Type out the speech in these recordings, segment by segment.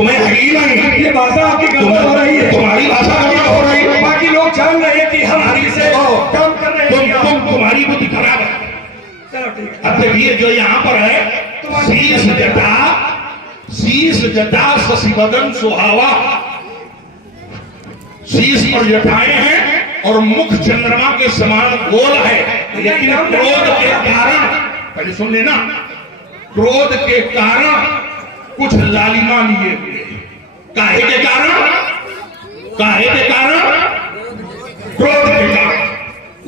तुम्हें हकीम नहीं, ये भाषा आपकी गड़बड़ हो रही है, तुम्हारी भाषा गड़बड़ हो रही है। बाकी लोग जान रहे हैं कि हम हरी से काम कर रहे हैं। तुम्हारी बुद्धि खराब है। चलो ठीक है। अब देखिए जो यहाँ पर है, शीश जटा शशिवदन सुहावा, शीश पर जटाएं हैं और मुख चंद्रमा के समान गोल है, लेकिन क्रोध के कारण, पहले सुन लेना, क्रोध के कारण कुछ लालिमा लिए हुए। काहे के कारण? काहे के कारण? क्रोध के कारण।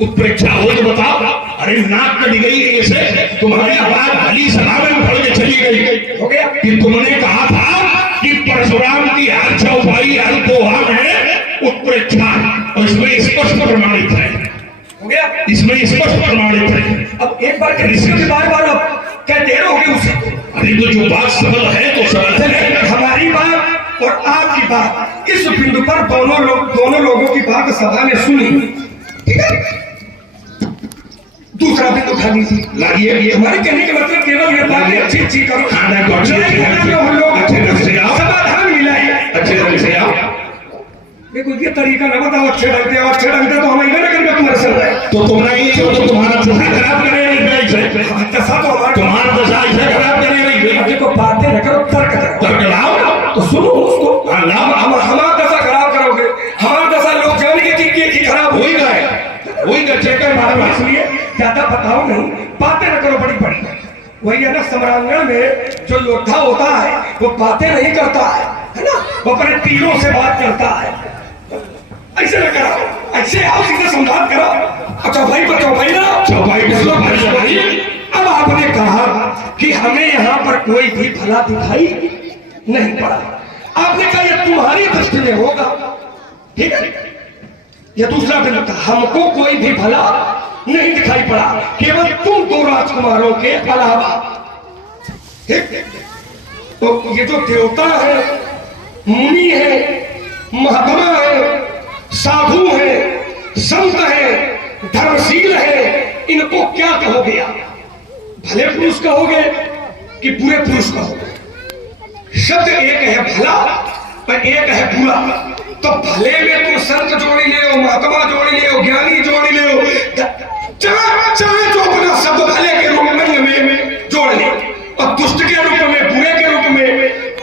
उत्प्रेक्षा हो तो बताओ। अरे नाक कटी गई ऐसे, तुम्हारी आवाज भली सभा में उखड़ के चली गई। हो गया कि तुमने कहा था कि परशुराम की हर चौपाई हर दोहा में उत्प्रेक्षा, और इसमें स्पष्ट प्रमाणित है। हो गया, इसमें स्पष्ट प्रमाणित है। अब एक बार कह बार बार अब कहते रहोगे उसे। अरे तो जो बात सबल है तो सबल है। हमारी बात और आपकी बात इस बिंदु पर दोनों लोगों की बात सभा में सुनी, ठीक है। दूसरा बिंदु उठा लीजिए, लाइए। हमारे कहने का मतलब केवल ये था कि अच्छी करो, खाना को अच्छे ढंग से आओ, समाधान मिला है, अच्छे ढंग से आओ। देखो ये तरीका ना बताओ अच्छे ढंग से, अच्छे ढंग से तो हम इधर करके तुम्हारे संग है। तो तुम्हारा ये तो तुम्हारा दशा खराब करे दशा तो हमारा, तुम्हारा दशा ऐसे खराब करे नहीं। देखो बातें न करो, तर्क लाओ तो सुनो उसको। लाओ। हमारा दशा खराब करोगे, हमारा दशा लोग जानेंगे कि खराब हो ही गए, वही चेकर मारो। इसलिए ज्यादा बताओ नहीं, बातें न करो बड़ी बड़ी। वही है ना, सम्रांगण में जो योद्धा होता है वो बातें नहीं करता है ना, वो अपने तीरों से बात करता है। ऐसे न कराओ, ऐसे आओ, सीधे संवाद करो। चौपाई पर चौपाई ना, चौपाई पर। अब आपने कहा कि हमें यहाँ पर कोई भी भला दिखाई नहीं पड़ा। आपने कहा ये तुम्हारी दृष्टि में होगा, ठीक है। ये दूसरा बिंदु था, हमको कोई भी भला नहीं दिखाई पड़ा, केवल तुम दो राजकुमारों के अलावा, ठीक। तो ये जो देवता है, मुनि है, महात्मा है, साधु है, संत है, धर्मशील है, इनको क्या कहोगे आप? भले पुरुष कहोगे कि बुरे पुरुष कहोगे? शब्द एक है भला और एक है बुरा। तो भले में तुम संत जोड़ी ले हो, महात्मा जोड़ी ले हो, ज्ञानी जोड़ी ले हो, चाहे जो अपना शब्द भले के रूप में जोड़ ले, और दुष्ट के रूप में, बुरे के रूप में,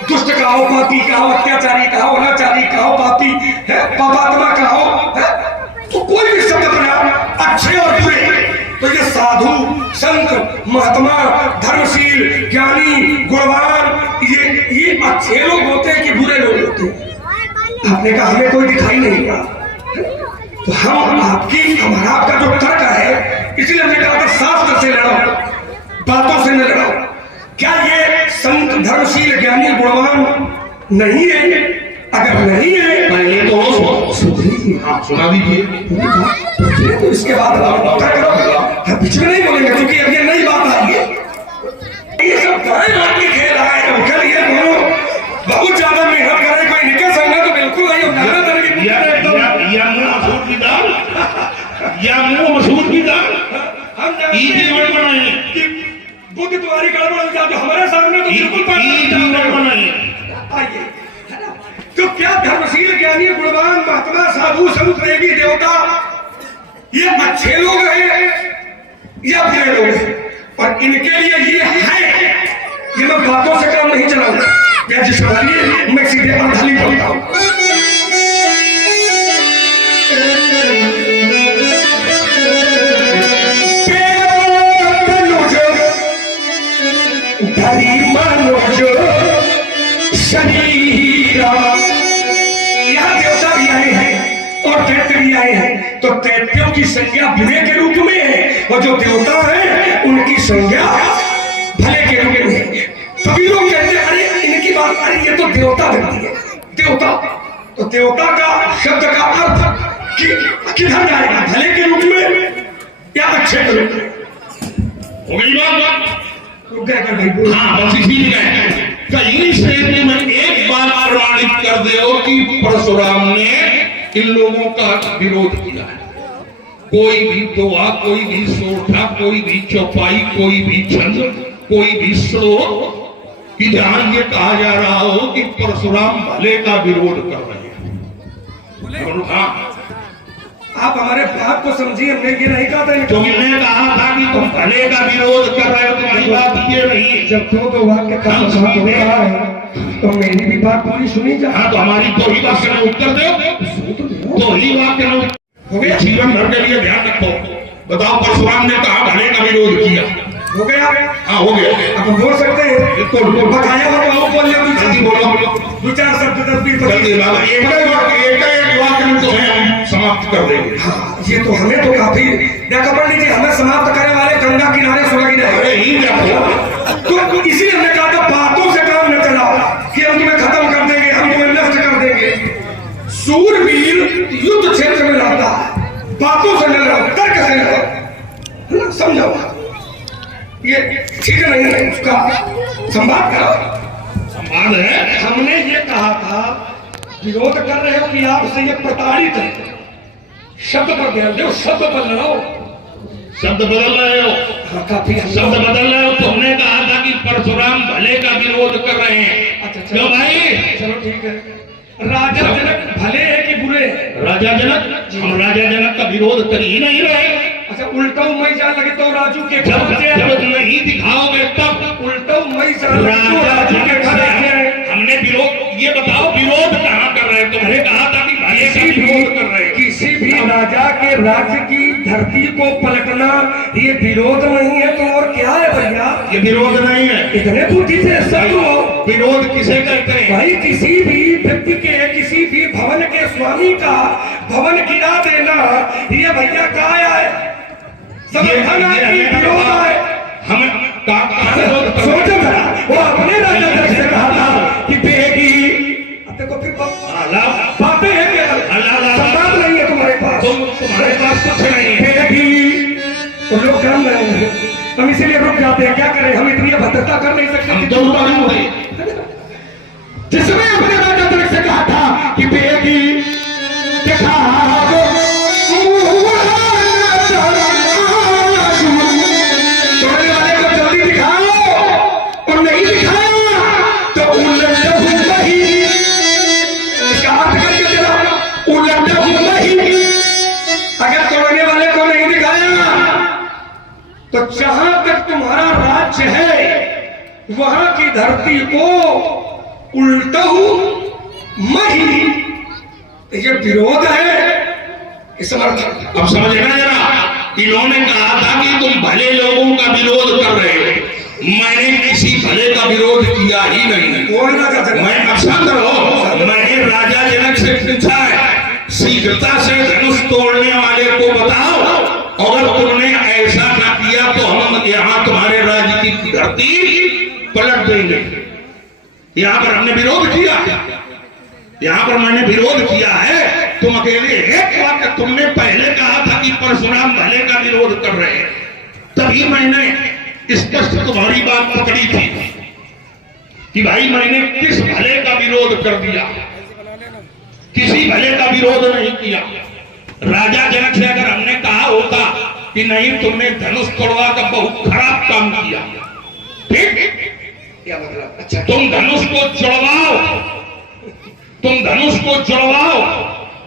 दुष्ट कहो, पापी कहो, अत्याचारी कहो, अनाचारी कहो, पापी है, पापात्मा कहो, तो कोई भी शब्द बना, अच्छे और बुरे। तो ये साधु, संत, महात्मा, धर्मशील, ज्ञानी, गुणवान, ये अच्छे लोग होते हैं कि बुरे लोग होते हैं? आपने कहा हमें कोई दिखाई नहीं पड़ा। तो हम हमारा आपका जो तर्क है, इसलिए हमने कहा था शास्त्र से लड़ो, बातों से न लड़ो। क्या ये संत, धर्मशील, ज्ञानी, गुणवान नहीं है? अगर नहीं है पहले तो सुना दीजिए, तो इसके बाद हम बीच में नहीं बोलेंगे, क्योंकि अब ये नई बात आई है। ये सब आपके खेल आए हैं, ये दोनों बहुत ज्यादा मेहनत कर रहे, कोई निकल सकना तो बिल्कुल नहीं। मसूर की दाल या मुंह मसूर की दाल जीवन बनाए, बुद्धि तुम्हारी गड़बड़ हो जाती, हमारे सामने तो बिल्कुल बनाइए। आइए, तो क्या धर्मशील, ज्ञानी, गुणवान, महात्मा, साधु, संत, देवी, देवता, ये अच्छे लोग हैं या बुरे लोग हैं? और इनके लिए ये है, ये मैं बातों से काम नहीं चलाऊंगा, मैं सीधे अर्थाली बोलता हूं। यहाँ देवता भी आए हैं और दैत्य भी आए हैं, तो दैत्यों की संज्ञा बुरे के रूप में है, और जो देवता है उनकी संज्ञा भले के रूप में है। कभी लोग कहते हैं अरे इनकी बात, अरे ये तो देवता बनती है, देवता। तो देवता का शब्द का अर्थ किधर जाएगा, भले के रूप में या अच्छे के रूप में? हो गई बात? रुक गए कर भाई। हाँ, बस इसीलिए कहीं से में एक बार प्रमाणित कर दो कि परशुराम ने इन लोगों का विरोध किया है। कोई भी दोहा, कोई भी सोठा, कोई भी चौपाई, कोई भी छंद, कोई भी श्लोक, कि जहां ये कहा जा रहा हो कि परशुराम भले का विरोध कर रहे हैं। बोलो हाँ, आप हमारे बात को समझिए, हमने ये नहीं कहा था। तुमने कहा था कि तुम भले का विरोध कर रहे हो, तुम्हारी बात ये रही है। जब दो वाक्य का संवाद हो रहा है तो मेरी भी बात पूरी सुनी जा। हाँ, तो हमारी दो ही वाक्य में उत्तर दो, दो ही वाक्य में हो गया। जीवन भर के लिए ध्यान रखो। बताओ, परशुराम ने कहा भले का विरोध किया, हो गया। हाँ हो गया। अब हम बोल सकते हैं, बिल्कुल बकाया हो बोल जल्दी बोलो, दो चार शब्द 10-20 जल्दी बाबा, एक वाक्य में तो हम समाप्त कर देंगे। हाँ, ये तो हमें तो काफी देखा। पंडित जी, हमें समाप्त करने वाले गंगा किनारे सुलग रहे। अरे ही देखो, तो इसीलिए हमने कहा था बातों से काम न चलाओ कि हम तुम्हें खत्म कर देंगे, हम तुम्हें नष्ट कर देंगे। सूरवीर युद्ध क्षेत्र में रहता है, बातों से न लड़ो, तर्क से लड़ो, समझो। ये ठीक नहीं है, उसका संवाद करो। संवाद है। हमने ये कहा था, विरोध कर रहे हो कि आपसे ये प्रताड़ित है। शब्द पर ध्यान दो, शब्द पर लड़ाओ। शब्द बदल रहे हो, हाँ, काफी शब्द बदल रहे हो। तुमने कहा था कि परशुराम भले का विरोध कर रहे हैं। अच्छा, क्यों भाई? चलो ठीक है। राजा जनक भले है कि बुरे? राजा जनक, हम राजा जनक का विरोध कर ही नहीं रहे। अच्छा, उल्टा मई जान लगे तो राजू के जब जब नहीं दिखाओगे तब उल्टा मई जान लगे तो राजू के घर हमने विरोध, ये बताओ विरोध कहाँ कर रहे हैं? तुमने कहा था कि भले का विरोध कर रहे हैं। किसी भी राजा के राज्य की धरती को पलटना ये विरोध नहीं है तो और क्या है भैया? ये विरोध नहीं है। इतने बुद्धि से सब हो। विरोध किसे कहते हैं भाई? किसी भी व्यक्ति के, किसी भी भवन के स्वामी का भवन गिरा देना, ये भैया क्या है? समर्थन है कि विरोध है? हम सोचो जरा, वो अपने राजा जनक से कहा था कि बेगी, देखो फिर बातें हैं क्या? संवाद नहीं है तुम्हारे पास, तुम्हारे पास कुछ नहीं है। बेगी, वो लोग काम रहे हैं, हम इसीलिए रुक जाते हैं। क्या करें, हम इतनी भद्रता कर नहीं सकते। हम तो जिसने अपने राजा जनक से कहा था कि बेगी देखा तो जहां तक तुम्हारा राज्य है वहां की धरती को उल्टहू मही, ये विरोध है कि समर्थन? अब समझना जरा, इन्होंने कहा था कि तुम भले लोगों का विरोध कर रहे हो। मैंने किसी भले का विरोध किया ही नहीं। मैं अक्षत रहो, मैंने राजा जनक से पूछा है, शीघ्रता से धनुष तोड़ने वाले को बताओ, अगर तुमने ऐसा न किया तो हम यहाँ तुम्हारे राज्य की धरती पलट देंगे। यहाँ पर हमने विरोध किया, यहाँ पर मैंने विरोध किया है। तुम अकेले एक वाक्य तुमने पहले कहा था कि परशुराम भले का विरोध कर रहे हैं, तभी मैंने स्पष्ट तुम्हारी बात पकड़ी थी कि भाई मैंने किस भले का विरोध कर दिया? किसी भले का विरोध नहीं किया। राजा जनक से अगर हमने कहा होता कि नहीं तुमने धनुष तोड़वा का बहुत खराब काम किया, ठीक? क्या मतलब? अच्छा, तुम धनुष को जुड़वाओ, तुम धनुष को जुड़वाओ।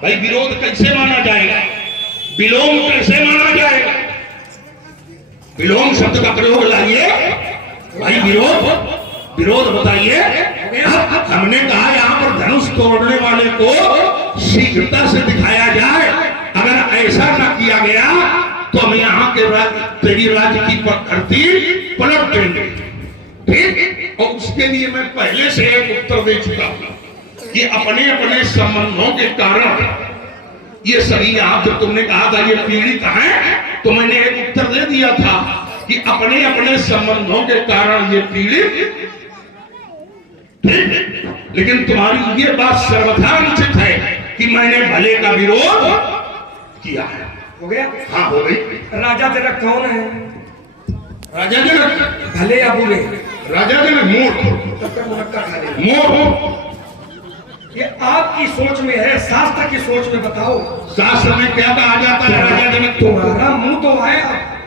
भाई विरोध कैसे माना जाएगा? विलोम कैसे माना जाएगा? विलोम शब्द का प्रयोग लाइए भाई। विरोध बताइए। हमने कहा यहाँ पर धनुष तोड़ने वाले को शीघ्रता से दिखाया जाए। अगर ऐसा न किया गया तो हम यहाँ के तेरी राज्य की धरती पलट देंगे, ठीक? और उसके लिए मैं पहले से एक उत्तर दे चुका हूं कि अपने अपने संबंधों के कारण ये सभी, यहाँ जब तुमने कहा था ये पीड़ित है, तो मैंने एक उत्तर दे दिया था कि अपने अपने संबंधों के कारण ये पीड़ित, ठीक? लेकिन तुम्हारी ये बात सर्वथा अनुचित है कि मैंने भले का विरोध किया है। हो गया? हाँ, हो गई। राजा जनक कौन है? राजा जनक भले या बुरे? राजा जनक मूर्ख। ये आपकी सोच में है, शास्त्र की सोच में बताओ। शास्त्र में क्या कहा जाता है? राजा जनक तुम्हारा मुंह तो है,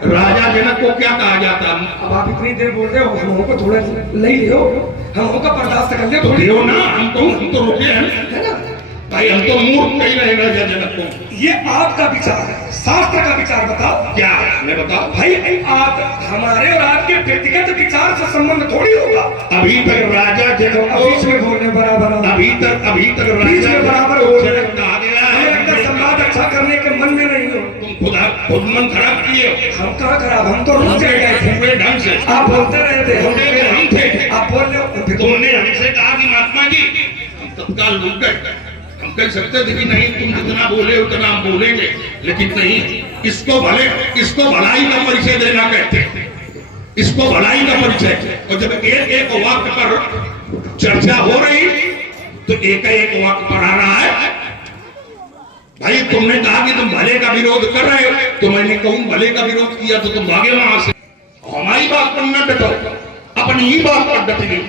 राजा जनक को क्या कहा जाता? अब आप इतनी देर बोल रहे हो, हम को थोड़ा ले लियो, हम का बर्दाश्त कर ले तो थोड़ी लियो ना, हम तो रुके हैं है ना भाई, हम तो मूर्ख कही रहे राजा जनक को। ये आपका विचार है, शास्त्र का विचार बताओ। क्या मैं बताओ भाई आप हमारे और आपके व्यक्तिगत विचार से संबंध थोड़ी होगा। अभी तक राजा जनक को बीच में बोलने बराबर अभी तक बीच राजा में बराबर जनक हो को रहे कहा गया हमें है अपना संवाद अच्छा करने के मन में नहीं हो। तुम खुद मन खराब किए हम कहाँ खराब, हम तो रुक गए थे पूरे ढंग से आप बोलते रहे थे, हम थे। आप बोल रहे हो फिर तुमने हमसे कहा कि महात्मा जी हम तत्काल रुक गए। हम कह सकते थे कि नहीं तुम जितना बोले उतना हम बोलेंगे, लेकिन नहीं, इसको भलाई का परिचय देना कहते हैं, इसको भलाई का परिचय। और जब एक एक वाक्य पर चर्चा हो रही तो एक वाक्य पर आ रहा है। भाई तुमने कहा कि तुम भले का विरोध कर रहे हो, तो मैंने कहूं भले का विरोध किया तो तुम भागे वहां से। हमारी बात पर न डटो, अपनी ही बात पर डट गई।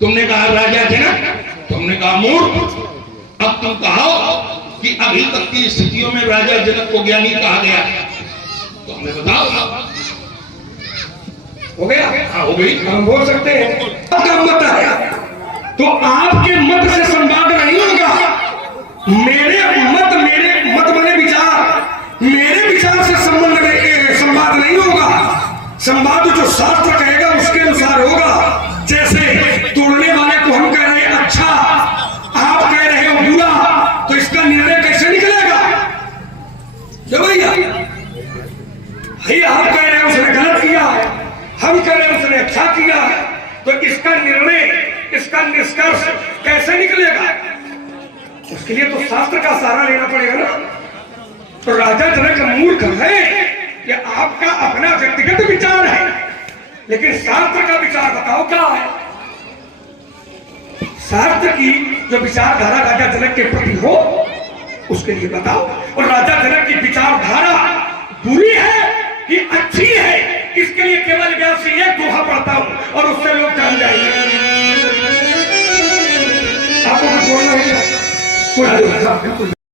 तुमने कहा राजा जनक, तुमने कहा मूर्ख। अब तुम कहो कि अभी तक की स्थितियों में राजा जनक को ज्ञानी कहा गया, तो हमें बताओ। हो गया? हाँ हो गई। हम बोल सकते हैं आपका मत आया तो आपके मत से संवाद नहीं होगा। मेरे मत माने विचार, मेरे विचार से संवाद नहीं होगा। संवाद जो शास्त्र कहेगा उसके अनुसार होगा। जैसे तोड़ने वाले को हम कह रहे हैं अच्छा, आप कह रहे हो बुरा, तो इसका निर्णय कैसे निकलेगा? जो भैया आप कह रहे हैं उसने गलत किया है, हम कह रहे हैं उसने अच्छा किया है, तो इसका निर्णय, इसका निष्कर्ष कैसे निकलेगा? उसके लिए तो शास्त्र का सहारा लेना पड़ेगा ना। तो राजा जनक मूर्ख है कि आपका अपना व्यक्तिगत विचार है, लेकिन शास्त्र का विचार बताओ क्या है? शास्त्र की जो विचारधारा राजा जनक के प्रति हो उसके लिए बताओ। और राजा जनक की विचारधारा बुरी है कि अच्छी है, इसके लिए केवल व्यास से एक दोहा पढ़ता हूं और उससे लोग जान जाएंगे। आपको कुछ बोलना है?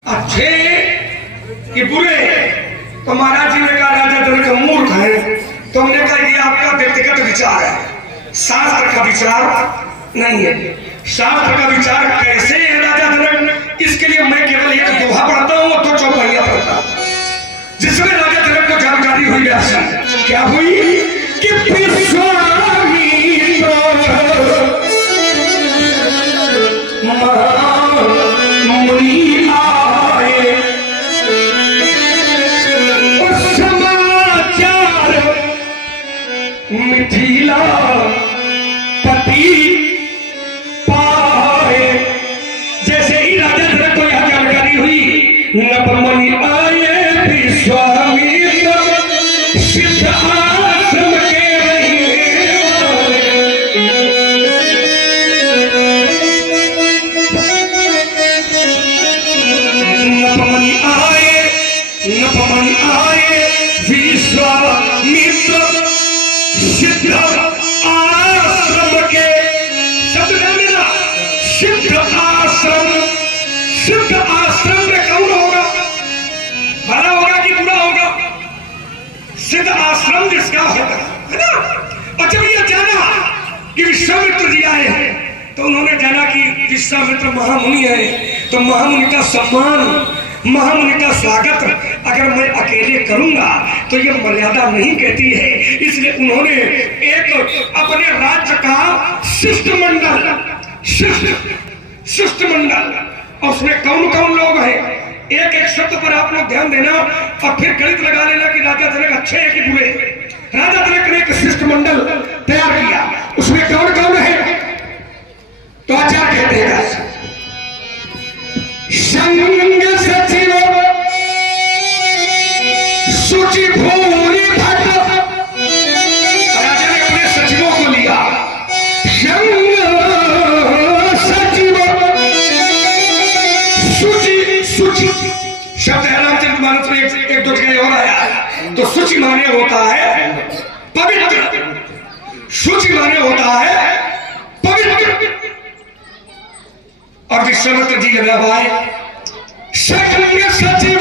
अच्छे कि बुरे? तो महाराज जी ने कहा राजा जनक मूर्ख है, तो हमने कहा ये आपका व्यक्तिगत विचार है, शास्त्र का विचार नहीं है। शास्त्र का विचार कैसे है राजा जनक? इसके लिए मैं केवल एक दोहा पढ़ता हूं तो चौपाइया पढ़ता हूं, जिसमें राजा जनक को जानकारी हुई। ऐसा क्या हुई कि मुनि आए और समाचार मिथिला पति पाए। जैसे ही राजा जनक को यह जानकारी हुई, नपमुनि आए विश्वामित्र सिद्ध आश्रम के रहिए। नपमुनि आए विश्वामित्र सिद्ध आश्रम के, शब्द है मेरा सिद्ध आश्रम। सिद्ध आश्रम में कौन होगा? भला होगा कि बुरा होगा? सिद्ध आश्रम जिसका होगा, है ना। और जब ये जाना कि विश्वामित्र जी आए हैं, तो उन्होंने जाना कि विश्वामित्र महामुनि है, तो महामुनि का सम्मान, महामुनि का स्वागत अगर मैं अकेले करूंगा तो ये मर्यादा नहीं कहती है। इसलिए उन्होंने एक अपने राज्य का शिष्टमंडल, और उसमें कौन कौन लोग हैं, एक एक शब्द पर आप लोग ध्यान देना और फिर गणित लगा लेना कि राजा जनक अच्छे हैं कि बुरे। राजा जनक ने एक शिष्टमंडल तैयार किया, उसमें कौन कौन है? तो आचार्य कहते हैं संग सचिव सूचि भूरि भट्ट। राजा ने अपने सचिवों को लिया, संग सचिव सूचि शब्द है रामचंद्र मानस में एक दो जगह और आया है। तो सूचि माने होता है पवित्र, सूचि माने होता है पवित्र। और विश्वामित्र जी जब आए, संग सचिव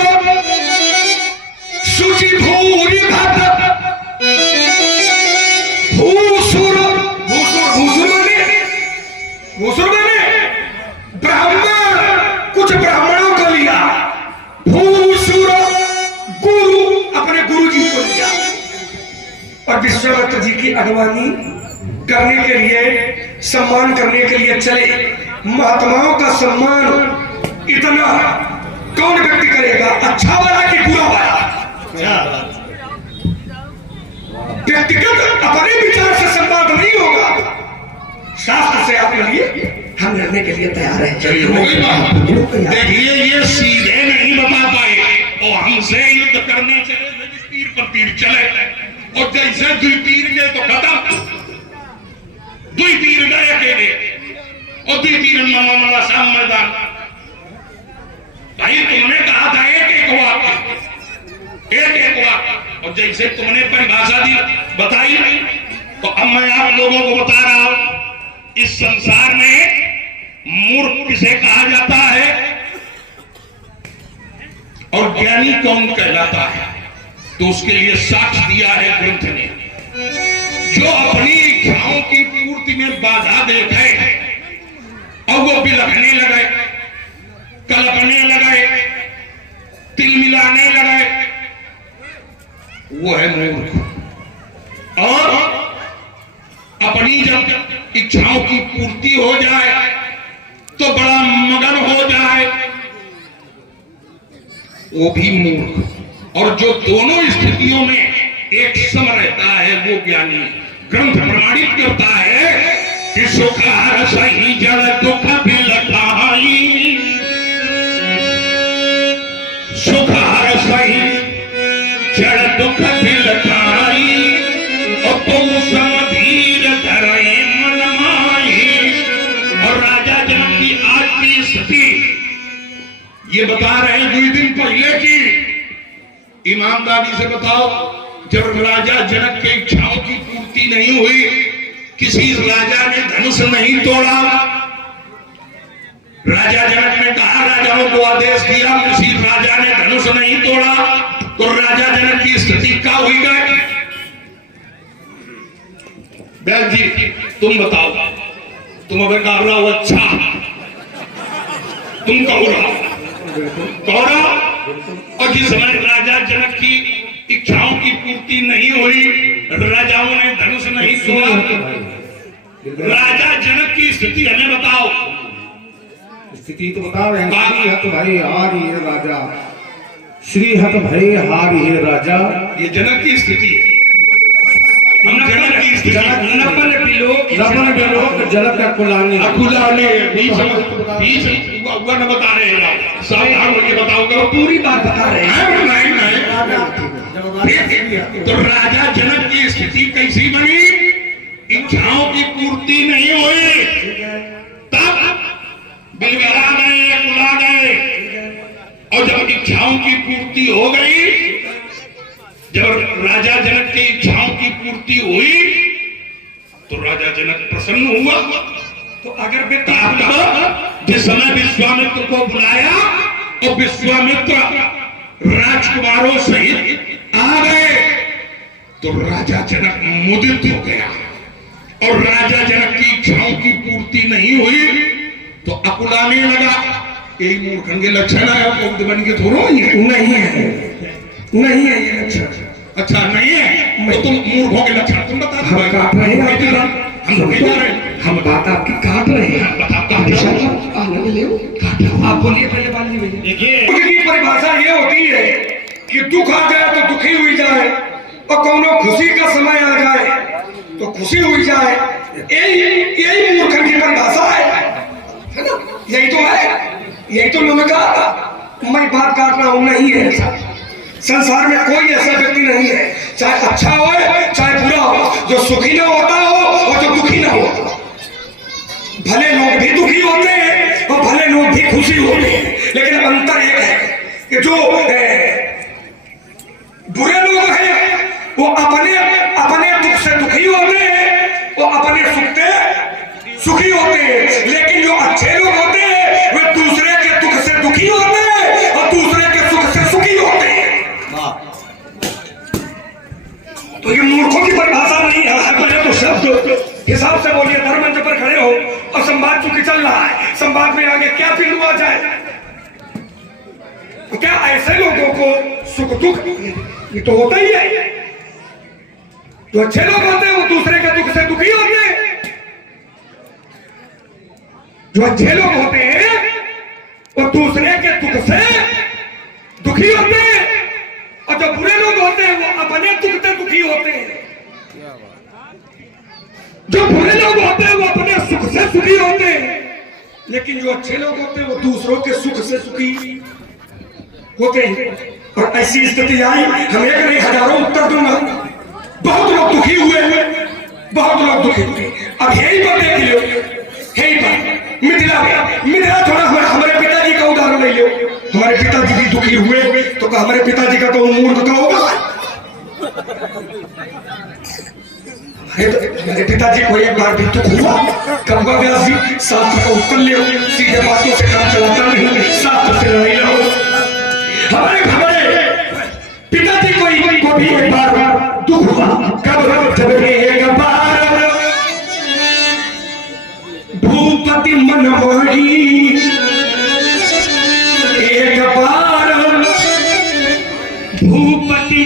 सूचि भूरि भट्ट बुजुर्गों ने ब्राह्मण कुछ ब्राह्मणों को लिया, भूसुर गुरु अपने गुरु जी को लिया और विश्वामित्र जी की अगवानी करने के लिए, सम्मान करने के लिए चले। महात्माओं का सम्मान इतना कौन व्यक्ति करेगा, अच्छा वाला कि बुरा वाला? व्यक्तिगत अपने विचार से सम्मान नहीं होगा, शास्त्र से आपके लिए हम लड़ने के लिए तैयार हैं। देखिए ये सीधे नहीं बता पाए और हमसे युद्ध करने चले, तीर पर तीर चले और जैसे दुई तीर गए तो खत्म, दुई तीर गए अकेले और दुई तीर मामा शाम मैदान। भाई तुमने कहा था एक वाक्य और जैसे तुमने परिभाषा दी बताई, तो अब मैं आप लोगों को बता रहा हूं, इस संसार में मूर्ख किसे कहा जाता है और ज्ञानी कौन कहलाता है, तो उसके लिए साक्ष्य दिया है ग्रंथ ने। जो अपनी इच्छाओं की पूर्ति में बाधा देखे और वो बिलखने लगे, कल्पने लगे, तिल मिलाने लगे, वो है मूर्ख। और अपनी जब इच्छाओं की पूर्ति हो जाए तो बड़ा मगन हो जाए, वो भी मूर्ख। और जो दोनों स्थितियों में एक सम रहता है वो ज्ञानी। ग्रंथ प्रमाणित करता है कि सुख हर सही जड़ दुख भी लखाई, सुख हर सही जड़ दुख भी लखाई, और तुम समधीर धरे मन माई। और राजा जनक की आज की स्थिति ये बता रहे हैं 2 दिन पहले की। ईमानदारी से बताओ, जब राजा जनक की इच्छाओं की पूर्ति नहीं हुई, किसी राजा ने धनुष नहीं तोड़ा, राजा जनक ने कहा, राजाओं को आदेश दिया, किसी राजा ने धनुष नहीं तोड़ा, तो राजा जनक की स्थिति क्या हुई गई? बैल जी तुम बताओ, तुम अगर कह रहा हो अच्छा, तुम कहो रहा, और जिस समय राजा जनक की इच्छाओं की पूर्ति नहीं हुई, राजाओं ने धनुष नहीं तोड़ा, राजा जनक की स्थिति हमें बताओ। स्थिति तो बता रहे हैं, श्री हत भय हारि हे राजा, श्री हत भय हारि हे राजा, ये जनक की स्थिति है। हम जनक की स्थिति, नपन बिलोक जनक का कुलानी बीच हुआ न बता रहे हैं, सावधान होकर बताओ, पूरी बात बता रहे हैं। नहीं तो राजा जनक की स्थिति कैसी बनी? इच्छाओं की पूर्ति नहीं हुई, तब बिलगरा गए, कुला गए, और जब इच्छाओं की पूर्ति हो गई, जब राजा जनक की इच्छाओं की पूर्ति हुई, तो राजा जनक प्रसन्न हुआ। तो अगर जिस समय विश्वामित्र को बुलाया और विश्वामित्र राजकुमारों सहित आ गए, तो राजा जनक मुदित हो गया। और राजा जनक की इच्छाओं की पूर्ति नहीं हुई तो अकुलाने लगा। यही मूर्खन के लक्षण है, मुग्ध बन के थोड़ा ही है। नहीं है ये लक्षण। अच्छा नहीं है, तो तुम मूर्खों के लक्षण तुम बता दो। हम काट रहे हैं आपकी बात, हम बात आपकी काट रहे हैं। आप बोलिए पहले बात नहीं भैया। देखिए परिभाषा ये होती है कि दुख आ गया तो दुखी हुई जाए, और कोनो खुशी का समय आ जाए तो खुशी हुई जाए। यही मूर्खन की परिभाषा है ना? यही तो है, यही तो मैंने कहा। मैं बात काट रहा हूं, नहीं है ऐसा। संसार में कोई ऐसा व्यक्ति नहीं है, चाहे अच्छा हो चाहे बुरा हो, जो सुखी ना होता हो और जो दुखी ना होता। भले लोग भी दुखी होते हैं और भले लोग भी खुशी होते हैं, लेकिन अंतर एक है कि जो बुरे लोग हैं वो अपने दुख से दुखी होते हैं, वो अपने सुख से सुखी होते हैं। लेकिन जो अच्छे लोग होते हैं वे दूसरे के दुख से दुखी होते हैं और दूसरे के सुख से सुखी होते हैं। तो ये मूर्खों की परिभाषा नहीं है। पहले तो शब्द हिसाब से बोलिए, धर्म मंच पर खड़े हो और संवाद युग चल रहा है, समाज में आगे क्या फील हुआ जाए, तो क्या ऐसे लोगों को सुख दुख ये तो होता ही है। जो अच्छे लोग होते हैं वो दूसरे के दुख से दुखी होते हैं, जो अच्छे लोग होते हैं वो दूसरे के दुख से दुखी होते हैं, और जो बुरे लोग होते हैं वो अपने दुख से दुखी होते हैं। जो बुरे लोग होते हैं वो अपने सुख से सुखी होते हैं, लेकिन जो अच्छे लोग होते हैं वो दूसरों के सुख से सुखी होते हैं। और ऐसी स्थिति आई, हम एक नहीं हजारों उत्तर दूंगा। बहुत लोग दुखी हुए, बहुत लोग दुखी हुए। अब यही बात देख लो, यही बात मिथिला थोड़ा हमारे पिताजी का उदाहरण ले लो। हमारे पिताजी भी दुखी हुए तो हमारे पिताजी का तो मूर्ख का होगा। मेरे पिताजी को एक बार भी दुख हुआ, कब व्यास जी शास्त्र का उत्तर ले, सीधे बातों से काम चलाता नहीं, शास्त्र से नहीं लो। हमारे पिताजी को भी एक बार दुख हुआ, कब जब एक बार भूपति मनमोही, एक बार भूपति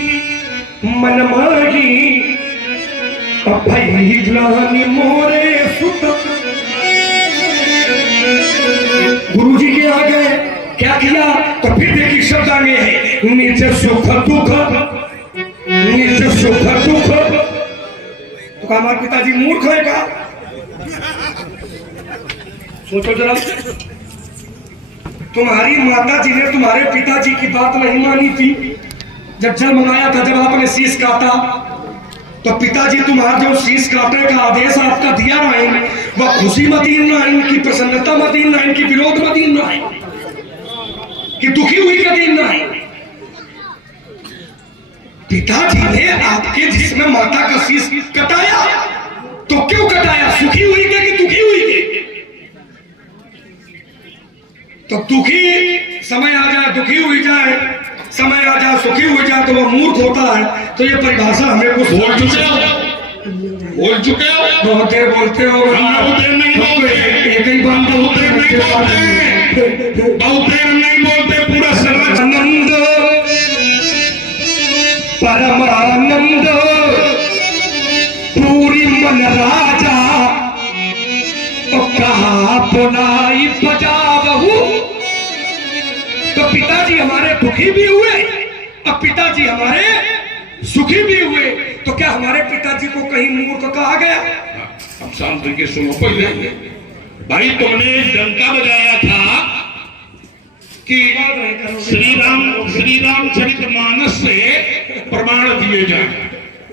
मनमोही, भैलानी मोरे सुत। गुरु जी के आगे क्या किया, तो फिर देखिए शब्द आगे है, निज सुख दुख, निज सुख दुख। तो हमारे पिताजी मूर्ख है का? सोचो जरा, तुम्हारी माता जी ने तुम्हारे पिताजी की बात नहीं मानी थी। जब जल मंगाया था, जब आपने शीश काटा, तो पिताजी तुम्हारा जो शीश काटने का आदेश आपका दिया ना, वह खुशी मदीन ना, इनकी प्रसन्नता मदीन ना, इनकी विरोध मदीन ना, कि दुखी हुई का दिन ना। पिताजी ने आपके जिसमें माता का शीश कटाया, तो क्यों कटाया? सुखी हुई के कि दुखी हुई के? तो दुखी समय आ जाए दुखी हुई जाए, समय आ जाए सुखी हुई जाए, तो वह मूर्ख होता है। तो ये परिभाषा हमें कुछ बोल चुके हो बहुत देर बोलते हो, बहुत देर नहीं बोलते, एक ही बात बहुत देर नहीं बोलते, पूरा आनंद परमानंद पूरी मन राजा, कहा पुनाई बजावहु। तो पिताजी हमारे दुखी भी हुए और पिताजी हमारे सुखी भी हुए, तो क्या हमारे पिताजी को कहीं मूर्ख कहा गया? अब शांत के सुनो। पहले भाई तुमने डंका बजाया था कि श्री रामचरितमानस से प्रमाण दिए जाए,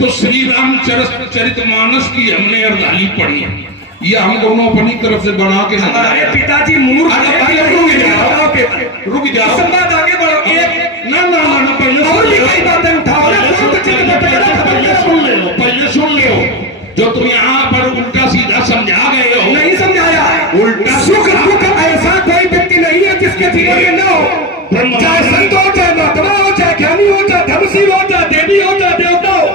तो श्री रामचरितमानस की हमने अर्धाली पढ़ी, ये हम दोनों अपनी तरफ से बना के हमारे पिताजी मूर्ख। रुक जाओ, संवाद आगे बढ़ो। एक ना पहले और भी कई बातें उठाओ, पहले सुन ले। जो तुम यहाँ पर उल्टा सीधा समझा गए हो, नहीं समझाया। उल्टा सुख दुख ऐसा कोई व्यक्ति नहीं है जिसके जीवन में न हो, चाहे संत हो, चाहे महात्मा हो, चाहे ज्ञानी हो, चाहे धर्मशील हो, चाहे देवी हो, चाहे देवता हो।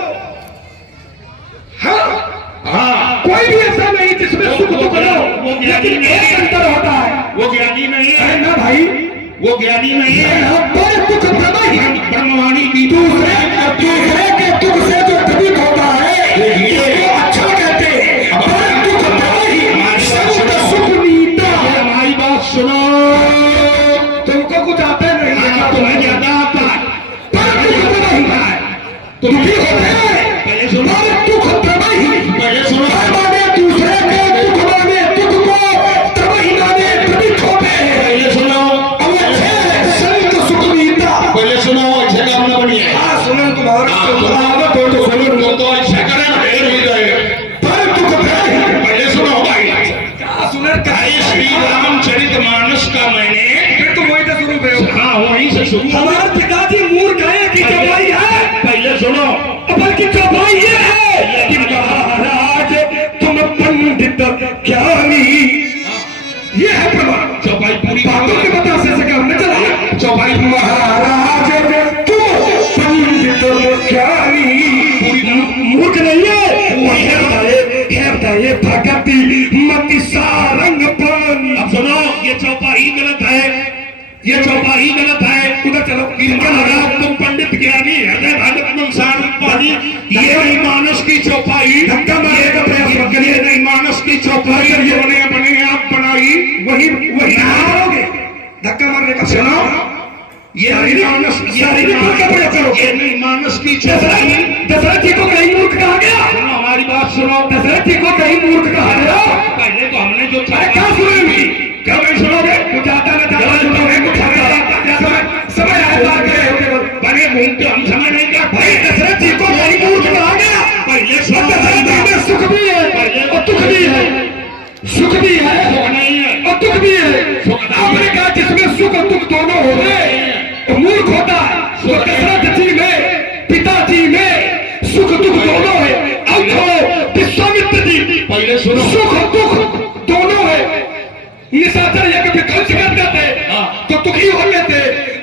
हाँ, कोई भी ऐसा नहीं जिसमें सुख दुख न हो, लेकिन एक अंतर होता है, वो ज्ञानी नहीं है ना भाई, वो ज्ञानी नहीं है। कोई दुख प्रमाही ब्रह्मवाणी की दूसरे के दुख से जो दुखित होता है ये अच्छा कहते हैं। दुख प्रमाही सुख नीता। हमारी बात सुनो, तुमको कुछ आता नहीं, तुम्हें ज्यादा आता है। तुम भी होते हैं, पहले सुनो, दुख प्रमाही। पहले सुनो, माने दूसरे के दुख माने दुख को प्रमाही माने प्रतीक होते हैं। पहले सुनो, संत सुख नीता। पहले सुनो, ऐसे काम न बनिए। सुनो तुम्हारा तो ऐसा करें ढेर हो जाएगा। पर दुख प्रमाही। पहले सुनो भाई, सुनर श्री रामचरितमानस का मैंने फिर तुम वहीं से शुरू करो। हाँ वहीं से शुरू। हमारे पिताजी मूर्ख है कि चौपाई है? पहले सुनो, बल्कि चौपाई ये है कि महाराज तुम पंडित ज्ञानी, ये है प्रमाण। चौपाई पूरी बातों के बतासे से काम न चला। चौपाई महाराज तुम पंडित ज्ञानी, मूर्ख नहीं है। हृदय भगति मति सारंग पान ये चौपाई गलत है, ये चौपाई गलत है। उधर चलो। इनका लगा तुम पंडित ज्ञानी हृदय भगत मंसार पानी, ये नहीं मानस की चौपाई, धक्का मारेगा प्रयास मत करिए। ये नहीं मानस की चौपाई जिन्होंने अपने आप बनाई वही मारोगे धक्का मारने का। सुनो, ये नहीं मानस, ये नहीं मानस की चौपाई। दशरथ जी को कहीं मूर्ख कहा गया? सुनो हमारी बात सुनो, दशरथ जी को कहीं मूर्ख कहा गया? पहले तो हमने जो अरे क्या सुनेंगी? क्या नहीं सुनोगे? कुछ आता न जाता सुनोगे, कुछ समय आए बात करें बड़े घूमते हम समझ नहीं क्या भाई। दशरथ जी को कहीं मूर्ख कहा गया? पहले सुनो, दशरथ जी में सुख भी है और दुख भी है, सुख भी है नहीं है और दुख भी है। आपने कहा जिसमें सुख और दुख दोनों हो गए तो मूर्ख होता है। तो दशरथ जी में, पिताजी में सुख दुख दोनों है। अब छोड़ो विश्वामित्र जी, पहले सुनो, सुख और दुख दोनों है। निशाचर यज्ञ विध्वंस करते थे तो दुखी हो लेते,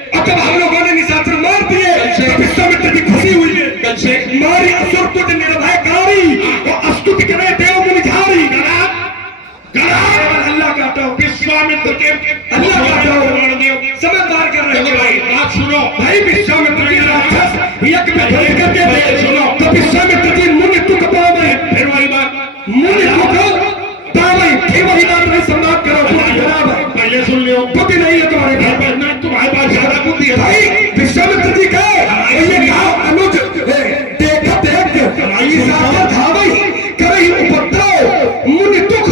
और जब हम लोगों ने निशाचर मार दिए तो विश्वामित्र जी खुशी हुई है। कैसे? मारी असुर तुझ निर्भयकारी और अस्तुति करे देव मुनिझारी। अल्लाह का हटाओ, विश्वामित्र के अल्लाह का हटाओ, समय पार कर रहे हैं। भाई बात सुनो, भाई विश्वामित्र जी राक्षस यज्ञ विध्वंस करते थे। सुनो, तो विश्वामित्र जी मुनि तुक पावे, फिर वही बात, मुनि तुक पावे, फिर वही बात नहीं संवाद करो, बुद्धि खराब है। पहले सुन लियो, बुद्धि नहीं है तुम्हारे घर पर, मैं तुम्हारे पास ज्यादा बुद्धि है भाई। विश्वामित्र जी का ये कहा अनुज देखत निशाचर धावई करई उपद्रव मुनि दुख।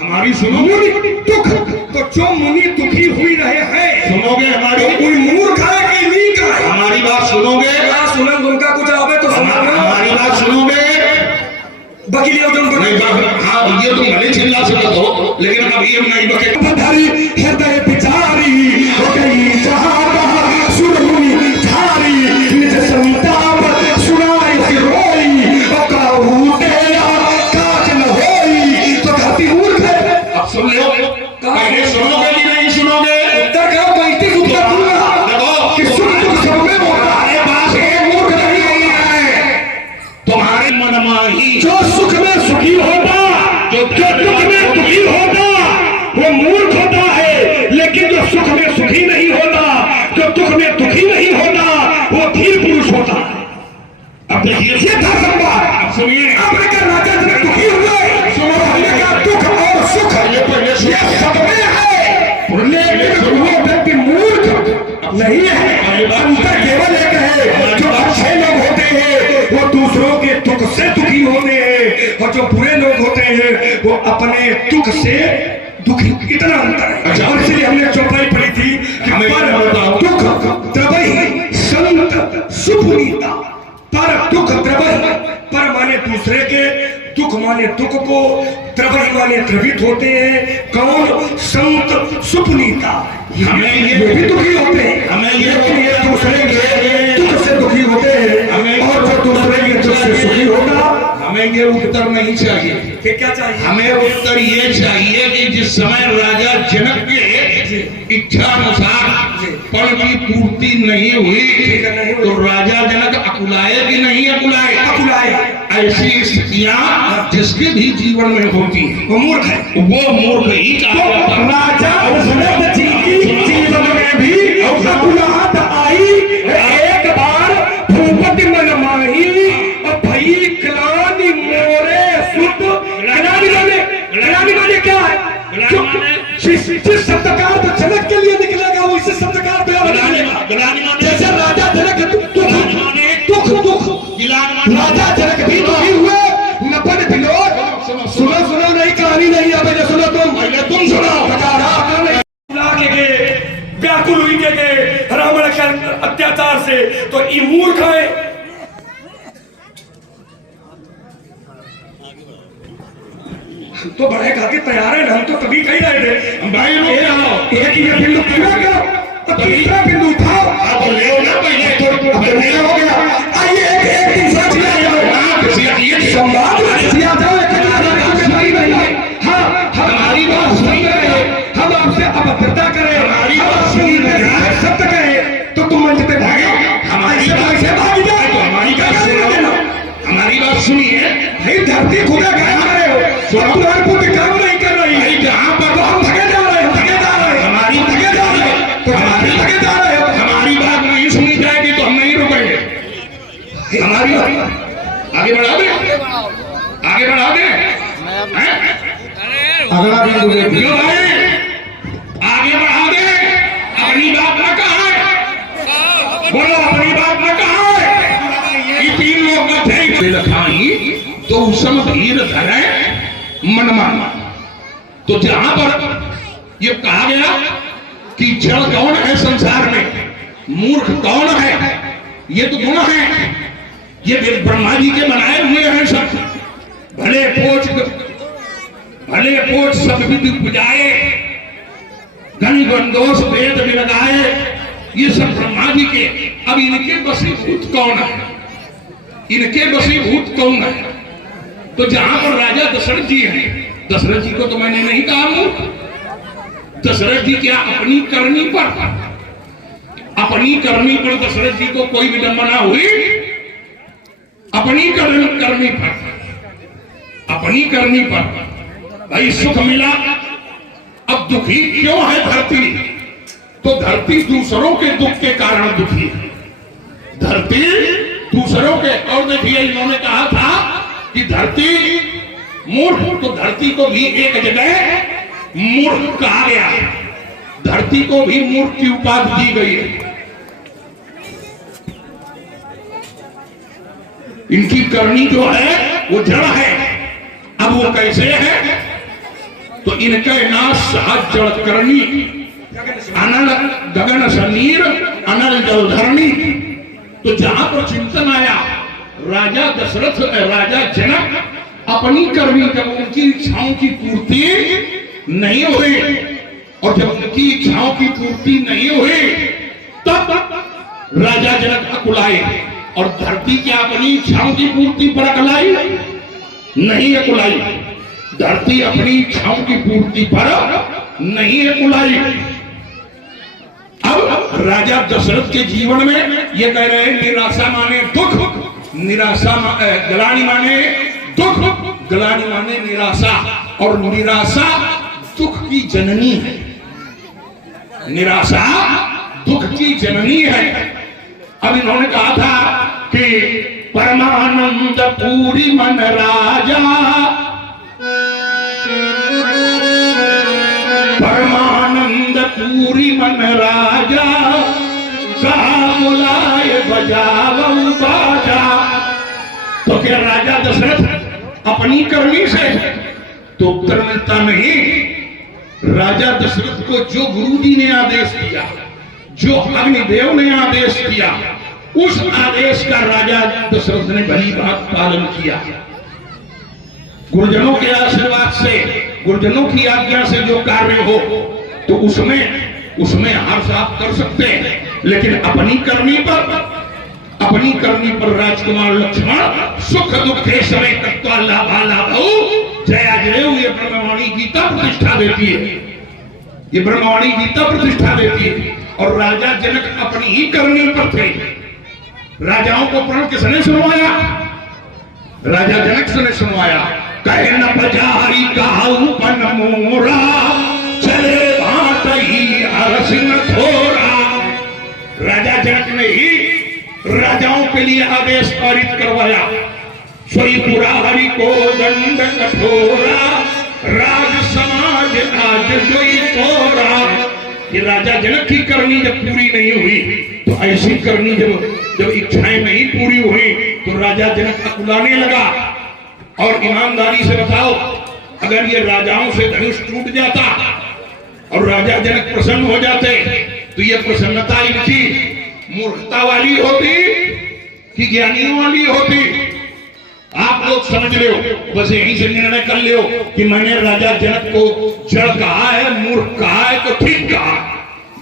हमारी सुनो, मुनि दुख, तो जो मुनि दुखी हुई रहे हैं, सुनोगे हमारी, कोई मूर्ख है कि नहीं का है? हमारी बात सुनोगे, सुनन उनका कुछ आवे तो हमारी बात सुनोगे। बकीलियों तुम नहीं हाँ, ये तुम भले चिल्ला सकते हो, लेकिन अभी हम नहीं बके। धारी हृदय बिचारी हो गई जहां सुर मुनि झारी, निज संताप सुनाई सी रोई और काहू तेरा काज न होई। तो धरती मूर्ख है। अब सुन लो, पहले सुनोगे कि नहीं सुनोगे? उत्तर का वैदिक उत्तर दूंगा देखो कि सुख दुख सब में होता है। पास एक मूर्ख नहीं है तुम्हारे मनमाही, जो सुख में सुखी होता, जो दुख में दुखी होता वो मूर्ख होता है। लेकिन जो सुख में सुखी नहीं होता, जो दुख में दुखी नहीं होता वो धीर पुरुष होता है। अब देखिए ये था संवाद। अब सुनिए, आपने कहा राजा जब दुखी हुए, सुनो, हमने कहा दुख और सुख ये सब में है, लेकिन वो व्यक्ति मूर्ख नहीं है। अंतर केवल एक है, जो अच्छे लोग होते हैं वो दूसरों के दुख से दुखी होते हैं, और जो बुरे लोग होते हैं वो अपने दुख से दुखी। इतना अंतर है। और इसलिए हमने चौपाई पढ़ी थी कि पर दुख द्रवई संत सुपुनीता। पर दुख द्रवई, पर माने दूसरे के, दुख माने दुख को, द्रवई माने द्रवित होते हैं। कौन? संत सुपुनीता। हमें ये भी दुखी होते हैं, हमें ये दूसरे के दुख से दुखी होते हैं, और जो दूसरे के दुख से सुखी होगा। हमें ये उत्तर नहीं चाहिए। फिर क्या चाहिए? हमें उत्तर ये चाहिए कि जिस समय राजा जनक के इच्छा अनुसार फल की पूर्ति नहीं हुई तो राजा जनक अकुलाए कि नहीं अकुलाए? अकुलाए। ऐसी स्थितियां जिसके भी जीवन में होती है वो मूर्ख है। वो मूर्ख ही कहा जाता है। राजा दशरथ जी की जीवन में भी अकुलाहट आई। एक बार भूपति मन माही और भई ग्लानि मोरे सुत। ग्लानि माने क्या है? जिस शब्द का अर्थ जनक के लिए निकलेगा वो इसी शब्द का अर्थ जैसे राजा जनक दुख दुख राजा जनक भी दुखी हुए, नपन बिलोर। सुनो सुनो, नहीं कहानी नहीं है, पहले सुनो तुम सुनो। व्याकुल हुई के रावण के अत्याचार से, तो ये मूर्ख है। तो बड़े खातिर तैयार है, हम तो तभी कह रहे थे भाई लोग एक ये बिंदु पूरा करो तो तीसरा बिंदु उठाओ। आप ले हो ना पहले हो गया। आइए एक तीसरा संवाद किया जाए। हाँ, हमारी बात सुन रहे हैं, हम आपसे अभद्रता करें, हमारी बात सुन रहे हैं, सत्य कहें तो तुम मंच पे भागे। हमारी बात से भाग जाए तो हमारी बात सुनो, हमारी बात सुनिए। भाई धरती खुदा कह रहे हो, तुम्हारी बुद्धि काम नहीं कर रही है। जहाँ पर हम भगे जा रहे हैं, भगे जा रहे हैं। धीर धरे मन माना। तो जहां पर ये कहा गया कि जड़ कौन है संसार में, मूर्ख कौन है, ये तो गुण है, ये ब्रह्मा जी के बनाए हुए हैं सब। भले पोच सब विधि पुजाए, गण गंदोष वेद विरगाए, ये सब ब्रह्मा जी के। अब इनके वशीभूत कौन है, इनके वशीभूत कौन है? तो जहां पर राजा दशरथ जी हैं, दशरथ जी को तो मैंने नहीं कहा मूर्ख। दशरथ जी क्या अपनी करनी पर दशरथ जी को कोई विडंबना हुई? अपनी करनी पर भाई सुख मिला। अब दुखी क्यों है धरती? तो धरती दूसरों के दुख के कारण दुखी है, धरती दूसरों के। और देखिए इन्होंने कहा था कि धरती मूर्ख, तो धरती को भी एक जगह मूर्ख कहा गया, धरती को भी मूर्ख की उपाधि दी गई है। इनकी करनी जो है वो जड़ है। अब वो कैसे है? तो इनके नाश सहज जड़ करनी, अनल गगन समीर अनल जलधरणी। तो जहां पर चिंतन आया, राजा दशरथ राजा जनक अपनी करनी, जब उनकी इच्छाओं की पूर्ति नहीं हुई, और जब उनकी इच्छाओं की पूर्ति नहीं हुई, तब राजा जनक अकुलाए। और धरती क्या अपनी इच्छाओं की पूर्ति पर अकुलाई? नहीं अकुलाई। धरती अपनी इच्छाओं की पूर्ति पर नहीं अकुलाई। अब राजा दशरथ के जीवन में ये कह रहे हैं, निराशा माने दुख, निराशा ग्लानि माने दुख, ग्लानि माने निराशा। और निराशा दुख की जननी है, निराशा दुख की जननी है। अब इन्होंने कहा था कि परमानंद पूरी मन राजा, परमानंद पूरी मन राजा, कहा बुलाए बजावऊ बाजा। तो क्या राजा दशरथ अपनी करनी से? तो उत्तर मिलता नहीं। राजा दशरथ को जो गुरु जी ने आदेश दिया, जो अग्निदेव ने आदेश किया, उस आदेश का राजा दशरथ ने भली बात पालन किया। गुरुजनों के आशीर्वाद से, गुरुजनों की आज्ञा से जो कार्य हो तो उसमें हर्ष आप कर सकते हैं। लेकिन अपनी करनी पर राजकुमार लक्ष्मण सुख दुखे समय तत्वा लाभा लाभौ जया जय, ये ब्रह्मवाणी गीता प्रतिष्ठा देती है, ये ब्रह्मवाणी गीता प्रतिष्ठा देती है। और राजा जनक अपनी ही करनी पर थे। राजाओं को प्रण किसने सुनवाया? राजा जनक से ने सुनवाया। कहे न बजारी कहूं पन मोरा, चले भाट ही अरस न थोरा। राजा जनक ने ही राजाओं के लिए आदेश पारित करवाया। सोई पुरा हरि को दंड कठोरा, राज समाज आज जोई तोरा। ये राजा जनक की करनी जब पूरी नहीं हुई, तो ऐसी करनी जब इच्छाएं नहीं पूरी हुई, तो राजा जनक अकुलाने लगा। और ईमानदारी से बताओ, अगर ये राजाओं से धनुष टूट जाता और राजा जनक प्रसन्न हो जाते, तो ये प्रसन्नता इनकी मूर्खता वाली होती कि ज्ञानियों वाली होती? आप लोग समझ लो, बस यहीं से निर्णय कर लो कि मैंने राजा जनक को जड़ कहा है, मूर्ख कहा है, तो ठीक कहा,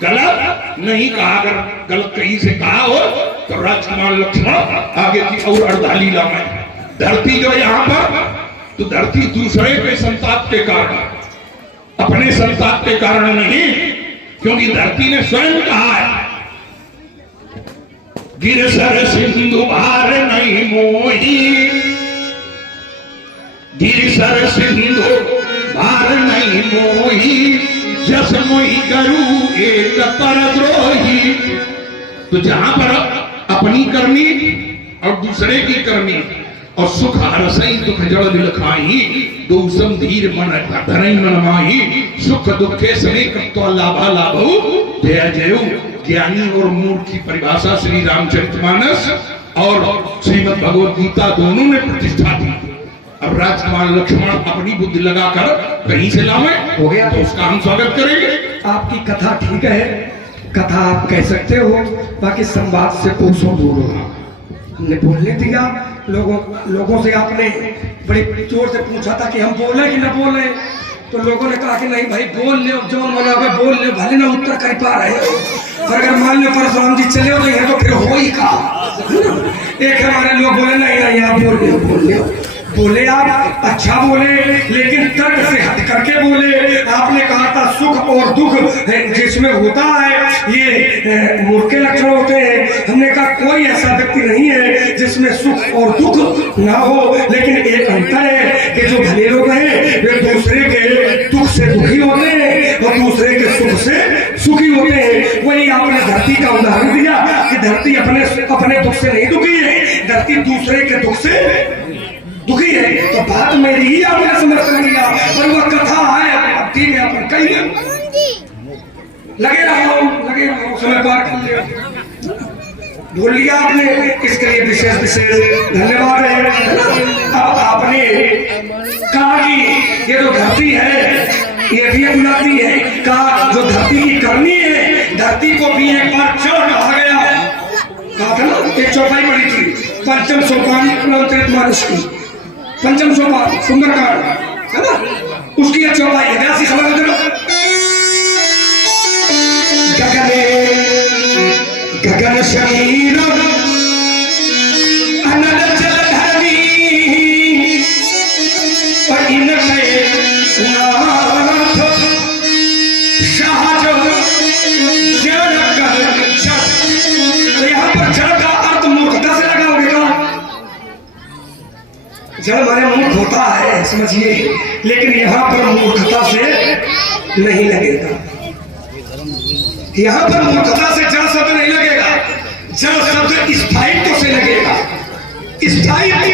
गलत नहीं कहा। अगर गलत कहीं से कहा हो तो राजकुमार लक्ष्मण आगे की और अर्धालीला में। धरती जो यहाँ पर, तो धरती दूसरे के संताप के कारण, अपने संताप के कारण नहीं, क्योंकि धरती ने स्वयं कहा है, गिर सर सिंधु भार नहीं मोही, गिर सर सिंधु भार नहीं मोही, जस मोही करू एक परद्रोही। तो जहां पर अपनी करनी और दूसरे की करनी, और सुख हरसई दुख जड़ दिलखाई, दूसम धीर मन धरई मन माही, सुख दुखे सनेक तो लाभा लाभौ जय जयऊ। ज्ञानी और मूर्ख की परिभाषा श्री रामचरितमानस और श्रीमद् भगवद गीता दोनों ने प्रतिष्ठा दी। अब राजकुमार लक्ष्मण अपनी बुद्धि लगाकर कहीं से लावे, हो गया तो उसका हम स्वागत करेंगे। आपकी कथा ठीक है, कथा आप कह सकते हो, बाकी संवाद से कोसों दूर हो। हमने बोलने दिया, लोगों से आपने बड़े जोर से पूछा था कि हम बोले कि न बोले, तो लोगों ने कहा कि नहीं भाई बोल ले, जो मना हुआ बोल ले, भले ना उत्तर कर पा रहे हो, पर अगर मान लो परशुराम जी चले हो तो फिर हो ही कहा। एक हमारे लोग बोले नहीं नहीं आप बोल ले बोले आप अच्छा बोले, लेकिन तर्क से हट करके बोले। आपने कहा था सुख और दुख जिसमें होता है ये मूर्ख के लक्षण होते हैं। हमने कहा कोई ऐसा व्यक्ति नहीं है जिसमें सुख और दुख ना हो, लेकिन एक अंतर है कि जो भले लोग हैं वे दूसरे के दुख से दुखी होते हैं और दूसरे के सुख से सुखी होते हैं। वही आपने धरती का उदाहरण दिया कि धरती अपने दुख से नहीं दुखी है, धरती दूसरे के दुख से दुखी है। तो बात मेरी ही आपने समर्थन किया, और वह कथा है ठीक है, अपन कहिए लगे रहो समय पार कर लिया, बोल लिया आपने, इसके लिए विशेष धन्यवाद है। अब आपने कहा कि ये जो धरती है ये भी बुलाती है, कहा जो धरती की करनी है, धरती को भी एक बार चढ़ कहा गया, कहा था ना, एक चौपाई पड़ी थी, पंचम सोपान मानुष की, पंचम सोपान सुंदरकांड है ना, उसकी एक चौपाई है, ऐसी समझ लो। गगन शरीर अनल जल धरनी और इनके नाथ शाहज जड़ कर जड़। तो यहाँ पर जड़ का अर्थ मूर्खता से लगाओगे का? जड़ माने मूर्ख होता है समझिए, लेकिन यहाँ पर मूर्खता से नहीं लगेगा, यहाँ पर मूर्खता से जड़ शब्द नहीं लगेगा, जड़ शब्द स्थायित्व से लगेगा। स्थायित्व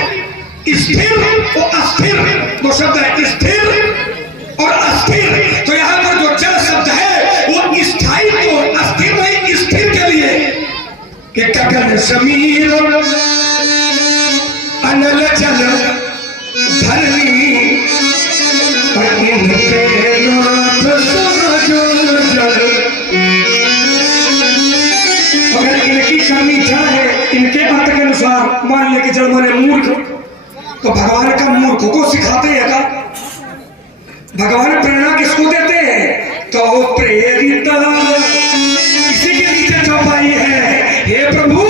स्थिर और अस्थिर दो शब्द है, स्थिर और अस्थिर। तो यहाँ पर जो जड़ शब्द है वो स्थायित्व और अस्थिर नहीं, स्थिर के लिए कि गगन समीर अनल जल धरनी अगर इनकी करनी चाहे इनके अर्थ के अनुसार, मान लिया कि जब माने मूर्ख, तो भगवान का मूर्ख को सिखाते हैं का? भगवान प्रेरणा किसको देते हैं? तो प्रेरित इसी के नीचे चौपाई है, हे प्रभु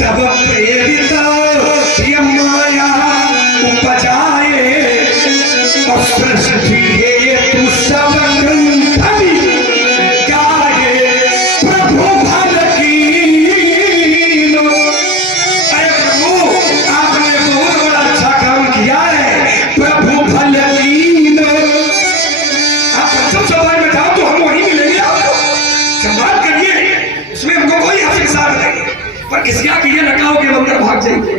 तब प्रेरित माया उपजाए और सृष्टि तू सब किसी के ये लगाओगे अंदर भाग जाएंगे,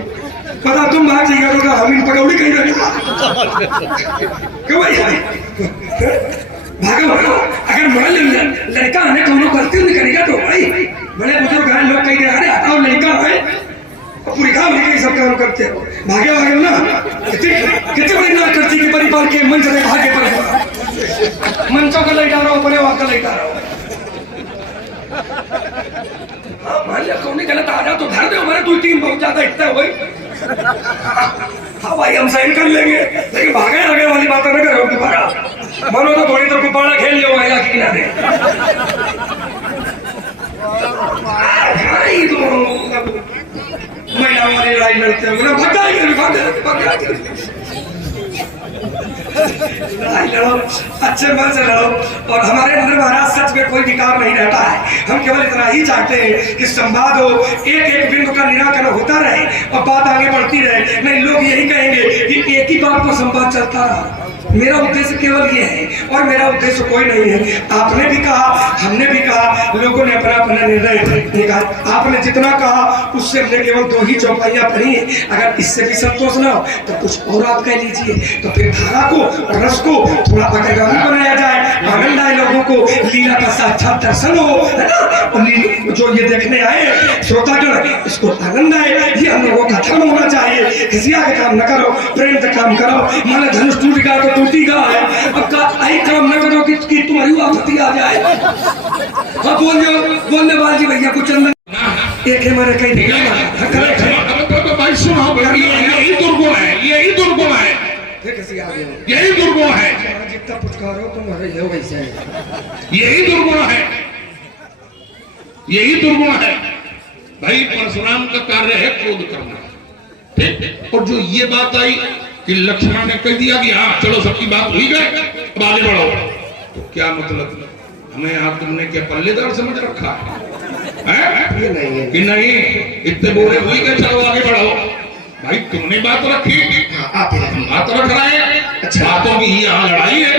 पता तुम भाग जाइए तो हम इन पकौड़ी कहीं रखा क्यों भाई भागो भागो। अगर मान लो लड़का है तो गलती नहीं करेगा तो भाई बड़े बुजुर्ग हैं लोग कहीं अरे हटाओ लड़का है पूरी काम लेके सब काम करते हो, भागे भागे ना कितने बड़ी नाक करती कि परिवार के मंच से भागे पर मंचों को लेटा रहा हूँ, अपने वहां का लेटा रहा हूँ। मान लिया कौन गलत आ जा तो धर दे, हमारे 2-3 बहुत ज्यादा इतना हो गई। हाँ भाई हम साइन कर लेंगे, लेकिन भागे आगे वाली बात ना करो दोबारा, मानो तो थोड़ी देर गुब्बारा खेल लियो महिला के किनारे। महिला वाली लड़ाई लड़ते हो ना, लड़ो अच्छे मन से लड़ो। और हमारे अंदर महाराज सच में कोई विकार नहीं रहता है, हम केवल इतना ही चाहते हैं कि संवाद हो, एक बिंदु का निराकरण होता रहे और बात आगे बढ़ती रहे। नहीं लोग यही कहेंगे कि एक ही बात पर संवाद चलता रहा, मेरा उद्देश्य केवल ये है और मेरा उद्देश्य कोई नहीं है। आपने भी कहा, हमने भी कहा, लोगों ने अपना अपना निर्णय निकाला। आपने जितना कहा उससे हमने केवल 2 ही चौपाइयां पढ़ी हैं। अगर इससे भी संतोष ना हो तो कुछ और आप कह लीजिए, तो फिर धारा को, रस को थोड़ा पकड़गामी बनाया जाए, आनंद आए लोगों को, लीला का साक्षात दर्शन हो, है ना। जो ये देखने आए श्रोता जो है इसको आनंद आए, ये हम लोगों का धर्म होना चाहिए। खिसिया के काम न करो, प्रेम का काम करो। माने धनुष टूट गया तो टूटी गया है, अब का आई काम न करो कि तुम्हारी आपत्ति आ जाए। हाँ बोलने वाली भैया कुछ एक है मेरे कहीं भाई सुनो, यही दुर्गुण है, यही दुर्गुण है, यही दुर्गुण है, जितना पुचकारो तुम हो वैसे यही दुर्गुण है, यही दुर्गुण है। भाई परशुराम का कार्य है क्रोध करना, ठीक। और जो ये बात आई कि लक्ष्मण ने कह दिया कि हाँ चलो सबकी बात हुई गए, अब आगे बढ़ो, तो क्या मतलब हमें यहाँ तुमने क्या पल्लेदार समझ रखा है? ये नहीं है कि नहीं इतने बोले हुई गए, चलो आगे बढ़ो। भाई तुमने बात रखी, हम बात रख रहे हैं। अच्छा, बातों की यहाँ लड़ाई है,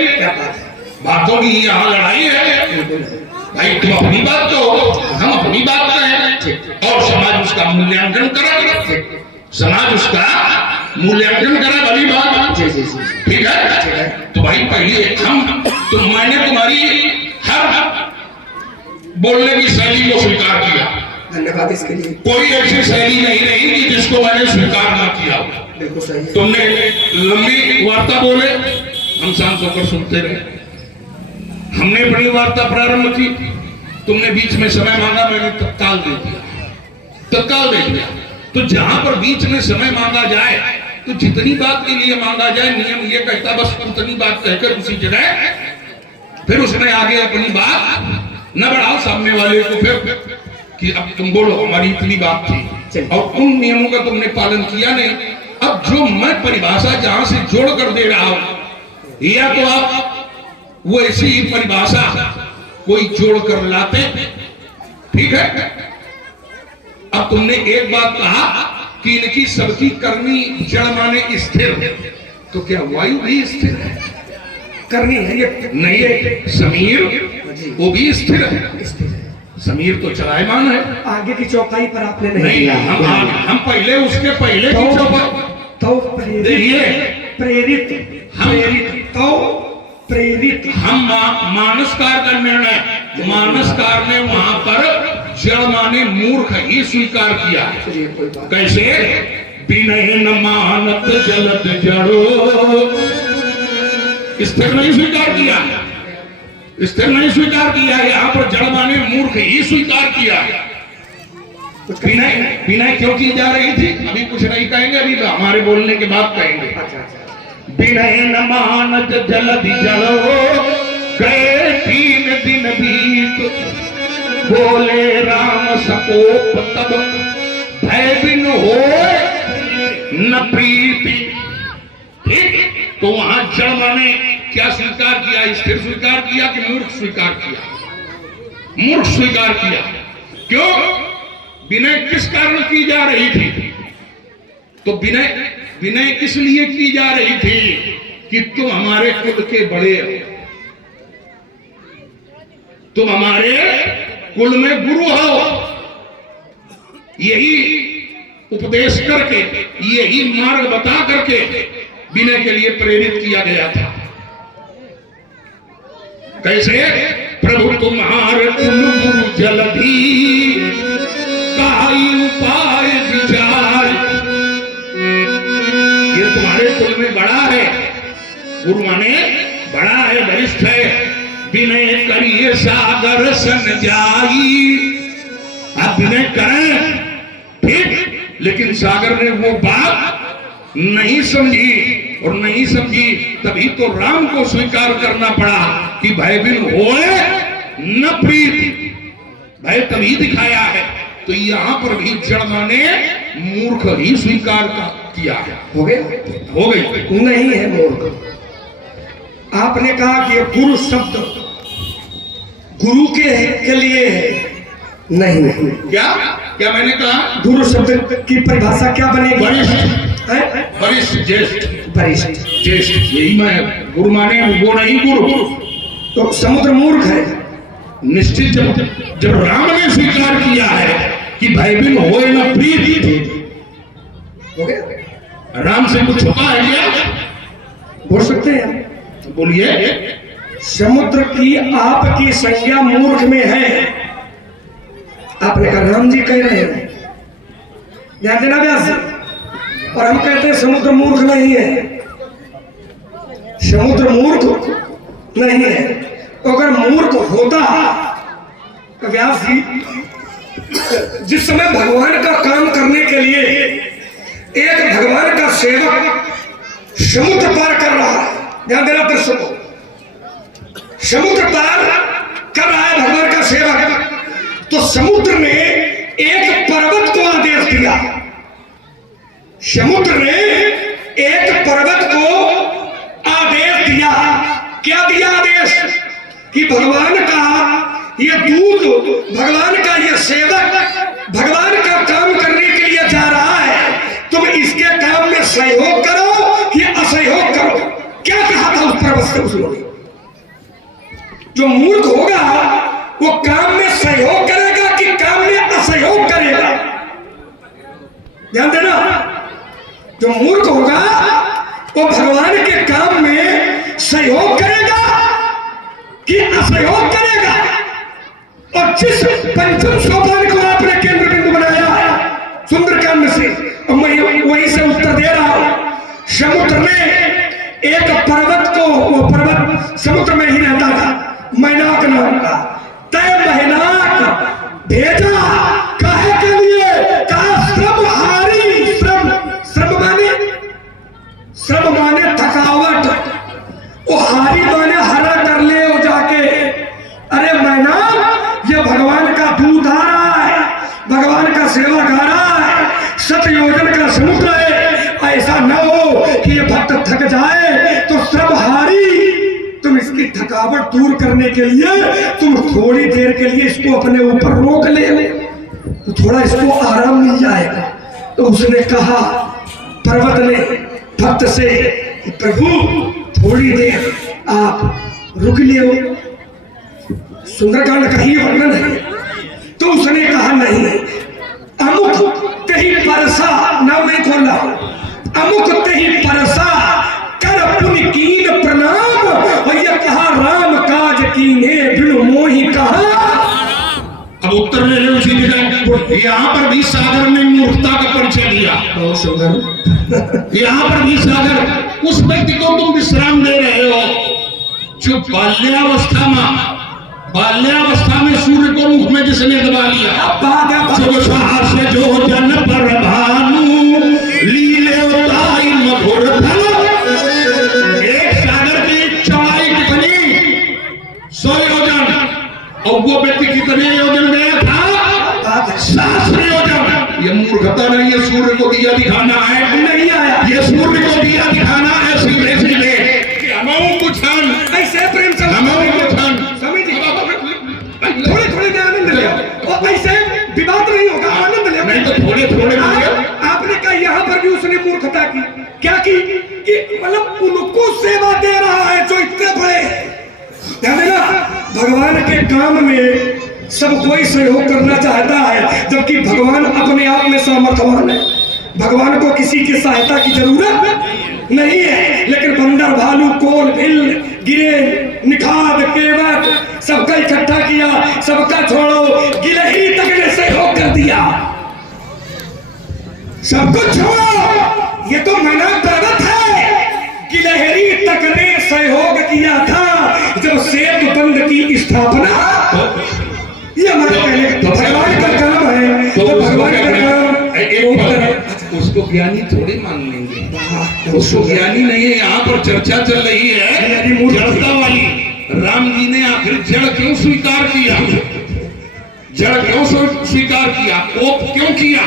बातों की यहाँ लड़ाई है। भाई तुम अपनी बात कहो, हम अपनी बात कहें, और समाज उसका मूल्यांकन करे, समाज उसका मूल्यांकन करे, भली बात, ठीक है। तो भाई पहले मैंने तुम्हारी हर बोलने की शैली को स्वीकार किया, धन्यवाद इसके लिए। कोई ऐसी शैली नहीं रही कि जिसको मैंने स्वीकार ना किया। बिल्कुल सही। तुमने लंबी वार्ता बोले, हम शांत होकर सुनते रहे। हमने अपनी वार्ता प्रारंभ की, तुमने बीच में समय मांगा, मैंने तत्काल दे दिया, तत्काल दे दिया। तो जहां पर बीच में समय मांगा जाए तो जितनी बात के लिए मांगा जाए, नियम ये कहता बस उतनी बात कहकर उसी जगह फिर उसमें आगे अपनी बात न बढ़ाओ सामने वाले को, फिर कि अब तुम बोलो हमारी इतनी बात थी और उन नियमों का तुमने पालन किया नहीं। अब जो मैं परिभाषा जहां से जोड़ कर दे रहा हूं, या तो आप वो ऐसी ही परिभाषा कोई जोड़ कर लाते, ठीक है। अब तुमने एक बात कहा कि इनकी सबकी करनी जड़ माने स्थिर, तो क्या वायु भी स्थिर है? करनी है ये नहीं है, समीर वो भी स्थिर है, समीर तो चलायमान है। आगे की चौपाई पर आपने नहीं, हम पहले उसके पहले की चौपाई तो प्रेरित हम मानसकार का निर्णय, मानसकार ने वहां पर जड़ माने मूर्ख ही स्वीकार किया। कैसे? विनय न मानत जलद जड़ो, स्थिर नहीं स्वीकार किया, स्थिर नहीं स्वीकार किया। यहाँ पर जड़ माने मूर्ख ही स्वीकार किया। विनय विनय क्यों की जा रही थी अभी कुछ नहीं कहेंगे, अभी हमारे बोलने के बाद कहेंगे। विनय न मानत जलधि जड़ो, गए 3 दिन बीत, बोले राम सकोप तब, भय बिन होए न प्रीति। ठीक, तो वहां जड़ माने क्या स्वीकार किया? स्थिर स्वीकार किया कि मूर्ख स्वीकार किया? मूर्ख स्वीकार किया। क्यों? विनय किस कारण की जा रही थी? तो विनय इसलिए की जा रही थी कि तुम हमारे कुल के बड़े हो, तुम हमारे कुल में गुरु हो। यही उपदेश करके, यही मार्ग बता करके विनय के लिए प्रेरित किया गया था। कैसे? प्रभु तुम्हारे कुल गुरु जलधि, काई उपाय विचार। ये तुम्हारे कुल में बड़ा है, गुरु माने बड़ा है, वरिष्ठ है। विनय करिए सागर सन जाई। आप विनय करें, ठीक, लेकिन सागर ने वो बात नहीं समझी, और नहीं समझी तभी तो राम को स्वीकार करना पड़ा कि भय बिन होए न प्रीति। भय तभी दिखाया है। तो यहां पर भी जड़ माने मूर्ख ही स्वीकार किया है। हो गया? हो गई? नहीं है मूर्ख। आपने कहा कि गुरु शब्द गुरु के लिए है। नहीं, क्या मैंने कहा? गुरु शब्द की परिभाषा क्या बनेगी? वरिष्ठ, वरिष्ठ, ज्येष्ठ। परिष्ट। ज्येष्ठ, यही मैं गुरु माने, वो नहीं गुरु। तो समुद्र मूर्ख है। निश्चित जब राम ने स्वीकार किया है कि भाई बिन होए ना प्रीत, हो गया? राम से कुछ छुपा है क्या? बोल सकते हैं? बोलिए। समुद्र की आपकी संज्ञा मूर्ख में है। आपने कहा राम जी कह रहे हैं, ध्यान देना व्यास जी। और हम कहते हैं समुद्र मूर्ख नहीं है। समुद्र मूर्ख नहीं है। तो अगर मूर्ख होता तो व्यास जी, जिस समय भगवान का काम करने के लिए एक भगवान का सेवक समुद्र पार कर रहा है, ध्यान देना दर्शकों, समुद्र पार कर रहा है भगवान का सेवक, तो समुद्र ने एक पर्वत को आदेश दिया। समुद्र ने एक पर्वत को आदेश दिया। क्या दिया आदेश? कि भगवान का ये दूत, भगवान का ये सेवक भगवान का काम करने के लिए जा रहा है, तुम इसके काम में सहयोग करो या असहयोग करो। क्या कहा था उस पर्वत से उसने? जो मूर्ख होगा वो काम में सहयोग करेगा कि काम में असहयोग करेगा? ध्यान देना, जो मूर्ख होगा वो भगवान के काम में सहयोग करेगा कि असहयोग करेगा। और जिस पंचम सोपान को आपने केंद्र बिंदु बनाया सुंदरकांड से, और मैं वहीं से उत्तर दे रहा हूं। समुद्र ने एक पर्वत को, वो पर्वत समुद्र में ही रहता था, मैनाक नाम का, तय मैनाक भेजा काहे के लिए? कहा श्रम हारी। श्रम माने थकावट, वो हारी माने हरा कर ले हो जाके। अरे मैनाक, ये भगवान का दूत आ रहा है, भगवान का सेवक आ रहा है, 7 योजन का समुद्र है। ऐसा न हो कि ये भक्त थक जाए तो श्रम हारी, तुम इसकी थकावट दूर करने के लिए तुम थोड़ी देर के लिए इसको अपने ऊपर रोक ले, तो थोड़ा इसको आराम मिल जाएगा। तो उसने कहा, पर्वत ने भक्त से, प्रभु थोड़ी देर आप रुक लियो। सुंदरकांड का ही वर्णन है। तो उसने कहा नहीं, अमुक तेही परसा, नाम नहीं खोल रहा हूं, अमुक तेही परसा कर पुण्य कीन प्रणाम। और यह कहा राम काज कीने बिनु मोहि कहा। अब उत्तर ले लो उसी जगह। यहाँ पर भी सागर ने मूर्खता का परिचय दिया। बहुत सुंदर। यहाँ पर भी सागर उस व्यक्ति को तुम विश्राम दे रहे हो जो बाल्यावस्था में सूर्य को मुख में जिसने दबा लिया। जो जन पर भानु लीले उताई मधुर फल। एक सागर की चौड़ाई कितनी? 100 योजन, और वो व्यक्ति कितने योजन गया था? 700 योजन। ये मूर्खता नहीं है सूर्य को दिया दिखाना है, नहीं आया। ये सूर्य को दिया दिखाना है सीधे सीधे कि हमें कुछ ऐसे प्रेम से हमें कुछ थोड़े थोड़े में आनंद ले, और ऐसे विवाद नहीं होगा, आनंद ले। नहीं तो थोड़े थोड़े आपने कहा यहाँ पर भी उसने मूर्खता की। क्या की? कि मतलब उनको सेवा दे रहा है जो इतने बड़े। ध्यान देना, भगवान के काम में सब कोई सहयोग करना चाहता है, जबकि भगवान अपने आप में सामर्थ्यवान है। भगवान को किसी की सहायता की जरूरत नहीं है। लेकिन बंदर, भालू, कोल, भिल, गिरे, निखाद, केवट सबका इकट्ठा किया, सबका छोड़ो, गिलहरी तक ने सहयोग कर दिया। सब कुछ छोड़ो, ये तो मैनाक पर्वत है। गिलहरी तक ने सहयोग किया था जब सेतु बंध की स्थापना। ये हमारे पहले तो भगवान का काम है। तो भगवान का काम उसको ज्ञानी थोड़े मान लेंगे, उसको ज्ञानी नहीं है। यहाँ पर चर्चा चल रही है जड़ता वाली। राम जी ने आखिर जड़ क्यों स्वीकार किया? जड़ क्यों स्वीकार किया? कोप क्यों किया?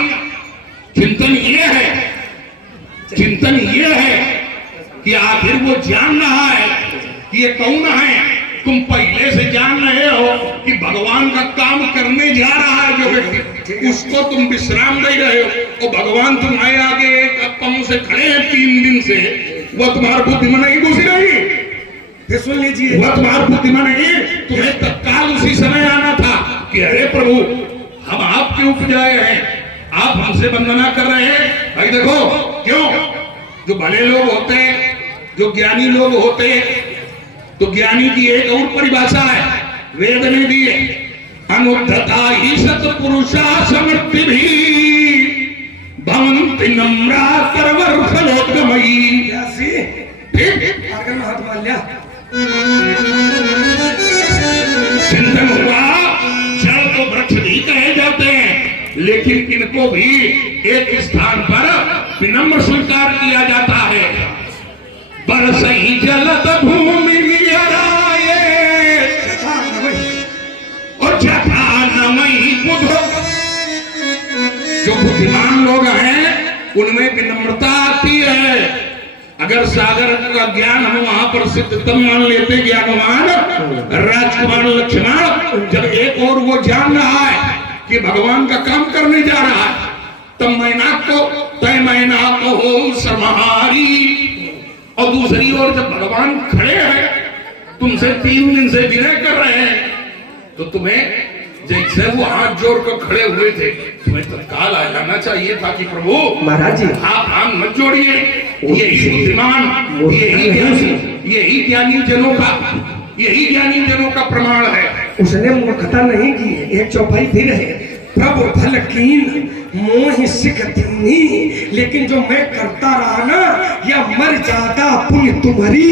चिंतन ये है कि आखिर वो जान रहा है कि ये कौन है। तुम पहले से जान रहे हो कि भगवान का काम करने जा रहा है जो व्यक्ति, उसको तुम विश्राम दे रहे हो। और भगवान तुम्हारे आगे एक पांव से खड़े हैं 3 दिन से, वह तुम्हारी बुद्धि में नहीं घुसी रही। फिर सुन लीजिए, वह तुम्हारी बुद्धि में नहीं, तुम्हें तत्काल उसी समय आना था कि अरे प्रभु हम आपके उपजाए हैं, आप हमसे वंदना कर रहे हैं। भाई देखो क्यों, जो भले लोग होते हैं, जो ज्ञानी लोग होते हैं, तो ज्ञानी की एक और परिभाषा है वेद ने दी है, अनुद्धता ही सत्पुरुषा समृद्धि भी भवन्ति नम्रा करवर फलोद्गमयी। ठीक आगे में हाथ मार लिया। चिंतन हुआ, जड़ को वृक्ष भी कहे जाते हैं, लेकिन इनको भी एक स्थान पर विनम्र स्वीकार किया जाता है। बरसई जलद भूमि विहराए और जथा नमई बुधो। जो बुद्धिमान लोग हैं उनमें विनम्रता आती है। अगर सागर का ज्ञान हम वहां पर सिद्धतम मान लेते, ज्ञानवान राजकुमार लक्ष्मण जब एक और वो जान रहा है कि भगवान का काम करने जा रहा है, तब मैना को तय मैना को हो समाहारी, और दूसरी ओर जब भगवान खड़े हैं तुमसे 3 दिन से विनय कर रहे हैं, तो तुम्हें जैसे वो हाथ जोड़ कर खड़े हुए थे, तुम्हें तत्काल आ जाना चाहिए था कि प्रभु महाराज जी आप हाथ मत जोड़िए। यही बुद्धिमान, यही ज्ञानी जनों का प्रमाण है। उसने मूर्खता नहीं की है। एक चौपाई फिर है, प्रभु फल कीन मोह सिख दीनी, लेकिन जो मैं करता रहा ना, या मर जाता पुण्य तुम्हारी।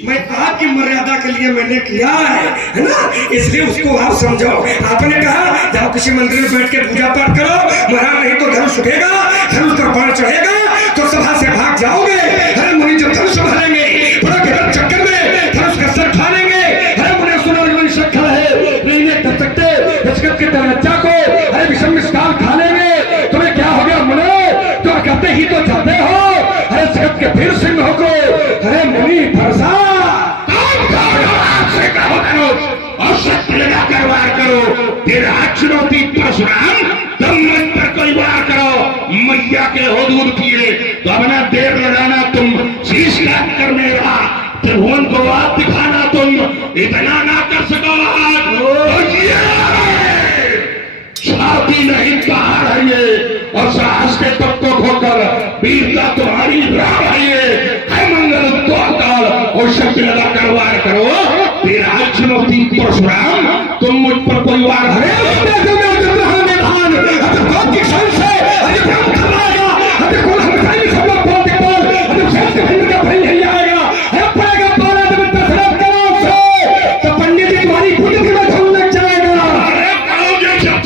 मैं आपकी मर्यादा के लिए मैंने किया है ना, इसलिए उसको आप समझो। आपने कहा जाओ किसी मंदिर में बैठ के पूजा पाठ करो, महाराज नहीं तो धनुष उठेगा, धनुष पर बाण चढ़ेगा तो सभा से भाग जाओगे। अरे मुनि जब धनुष भरेंगे पूरा गलत चक्कर में धनुष का सर खा लेंगे। अरे मुनि सुनो शक्ल है नहीं कर सकते जगत के बच्चा को, अरे विषम काल खा लेंगे। तुम्हें क्या हो गया मुने, तुम कहते ही तो जाते हो। अरे जगत के फिर सिंह हो को, अरे मुनि भरसा और शक्ति लगा कर वार करो। तेरा चुनौती परशुराम, तुम मन पर कोई वार करो। मैया के हुदूद किए तो अपना देर लगाना, तुम शीश काट कर मेरा त्रिभुवन को आप दिखाना, तुम इतना ना कर सको। छाती नहीं पहाड़ है ये, और साहस के तत्व खोकर वीरता तुम्हारी राह है ये। मंगल तो अकाल और शक्ति लगा कर वार करो। तेरा चुनौती परशुराम, तुम मुझ पर कोई वार तो पंडित जी तुम्हारी खुद लग जाएगा।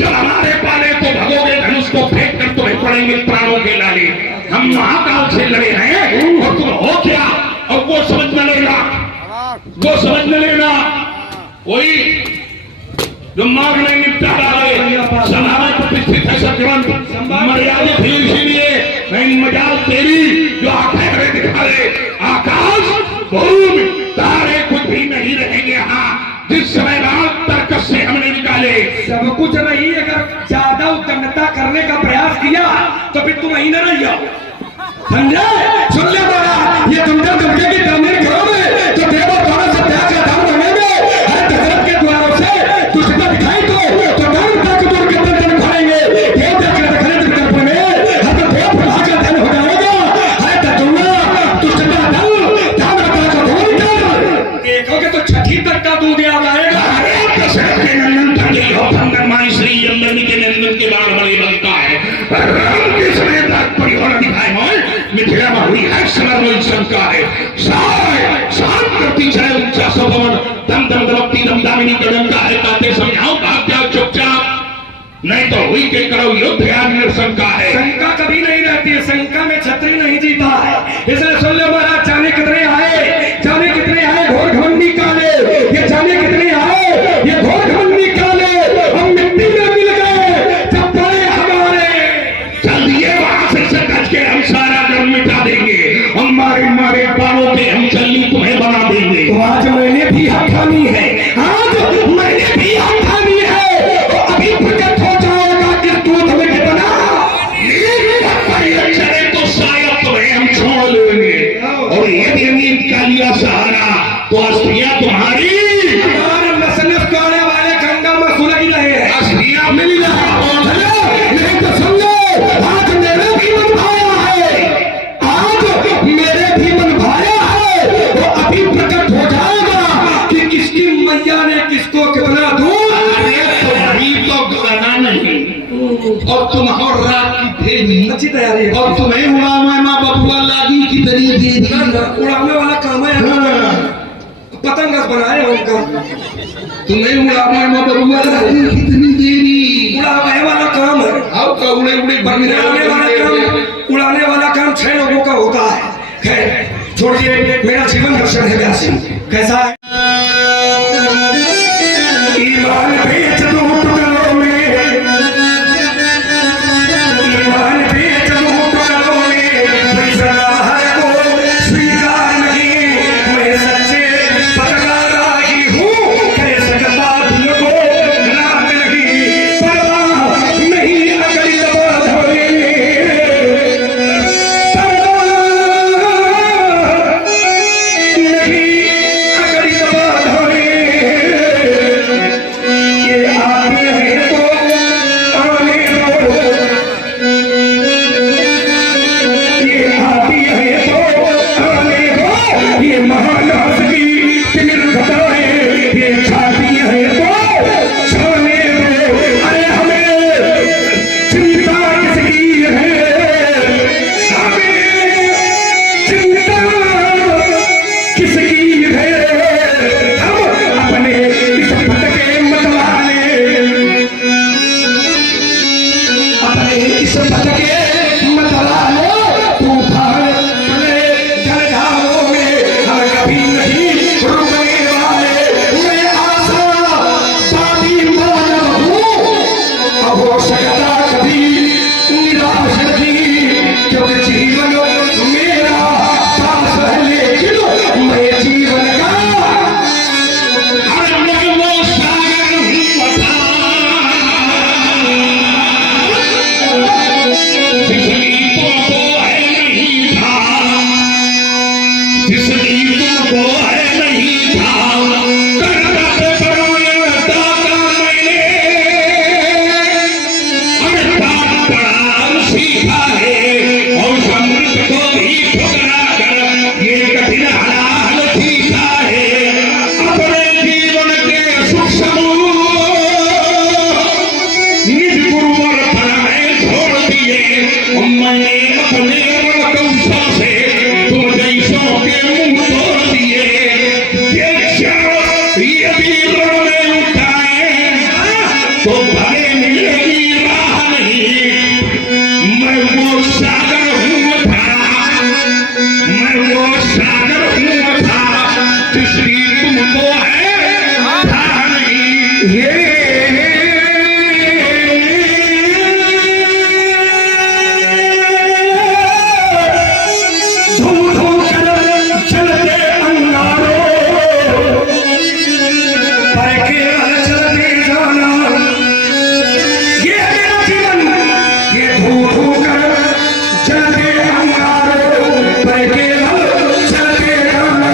हमारे पाले तो भगोगे, धनुष को फेंक कर तुम्हें पड़ेंगे प्राणों के लाले। हम महाकाल से लड़े हैं और तुम हो क्या, और वो समझ में लेना, वो समझ में लेना। कोई जो मार्ग में निपटा डाले, सभा में प्रतिष्ठित है सज्जन, मर्यादा थी इसीलिए। नहीं मजाल तेरी जो आंखें दिखा दे। आकाश भूमि तारे कुछ भी नहीं रहेंगे यहाँ, जिस समय रात तर्क से हमने निकाले। सब कुछ नहीं, अगर ज्यादा उद्दंडता करने का प्रयास किया तो फिर तुम वहीं न रही हो। समझे? सुन ले बाबा, ये तुम जब दुर्गे की तामीर करोगे तो देवों द्वारा सत्याग का दान बनेंगे। हर दशरथ के द्वारों से दुष्टता दिखाई तो दान तक दूर के धन खाएंगे। देव देखने में हर तो देव प्रभा का धन हो जाएगा। हर तजुर्बा दुष्टता धन दान का धन देखोगे तो छठी तक का दूध आ जाएगा। दशरथ के नंदन श्री नंदन के नंदन के बाण बड़े बनता है। राम के समय तक परिवार दिखाए मिथिला में हुई है समर्वय शंका है। शांत करती है ऊंचा सभवन, दम दम दमकती दमदामिनी कदमका है। कहते समझाओ भाग जाओ चुपचाप, नहीं तो हुई के करो युद्ध याद शंका है। शंका कभी नहीं रहती है, शंका में छत्री नहीं जीता है। इसलिए सुन लो महाराज, जाने कितने आए, जाने कितने आए घोर घमंडी काले, ये जाने कितने आए ये घोर घमंडी काले। हम मिट्टी में मिल गए जब पड़े हमारे। चल दिए वहां से कच के हम सारा गम मिटा देंगे। हमारे मारे बालों पे हम चलनी तुम्हें बना देंगे। तो आज मैंने भी हक ठानी है, आज मैंने भी हक ठानी है। तो अभी प्रकट हो जाएगा कि तू तुम्हें कितना चले तो शायद तुम्हें हम छोड़ और तुम और रात की देवी अच्छी तैयारी है। और तुम्हें उड़ावे माँ बबुआ लागी की तरी दे दी। उड़ाने वाला काम है, पतंग बनाए उनका। तुम्हें उड़ावे माँ बबुआ लागी कितनी देरी। उड़ाने वाला काम है, अब का उड़े उड़े उड़ाने वाला काम 6 लोगों का होता है। खैर छोड़िए, मेरा जीवन दर्शन है व्यासी। कैसा है? ईमान बेच दो टुकड़ों में, ईमान बेच दो टुकड़ों में, फैसला को स्वीकार नहीं। मैं सच्चे पत्रकारी हूँ, कह सकता दिल को रात नहीं, परवाह नहीं अकली दबा धोए, नहीं अकली दबा धोए। ये आती है तो आने दो, ये आती है तो आने दो। ये महान हस्ती तिमिर घटाए, ये छाती है तो छाने दो। अरे हमें चिंता किसकी है, हमें चिंता किसकी है। हम अपने इस भटके मतवाले, अपने इस भटके मतवाले तूफान चले जलधारों में हम कभी नहीं रुकने वाले। मैं आशा बाती मानव हूँ, अब हो सकता कभी निराश नहीं, क्योंकि जीवन मेरा पास है, लेकिन मैं जीवन का हर मन वो सागर हूँ बता। जिसकी तुमको है नहीं था, जिसकी तुमको है नहीं था, करता दाता मैंने अर्थात पढ़ा सीखा है। और समृद्ध को भी ठुकरा कर ये कठिन हाल सीखा है। अपने जीवन के सुख समूह निज गुरुवर पर मैं छोड़ दिए। और मैंने अपने कौशल से तुम जैसों के मुंह तोड़ दिए। ये क्षण यदि रण में उठाए तो भले मिलेगी राह नहीं। मैं वो सागर हूँ था, मैं वो सागर हूँ था, जिसकी तुमको है था नहीं। ये धूम धूम कर चलते अंगारों, पर केवल चलते जाना। ये है मेरा जीवन, ये धूम धूम कर चलते अंगारों, पर केवल चलते जाना।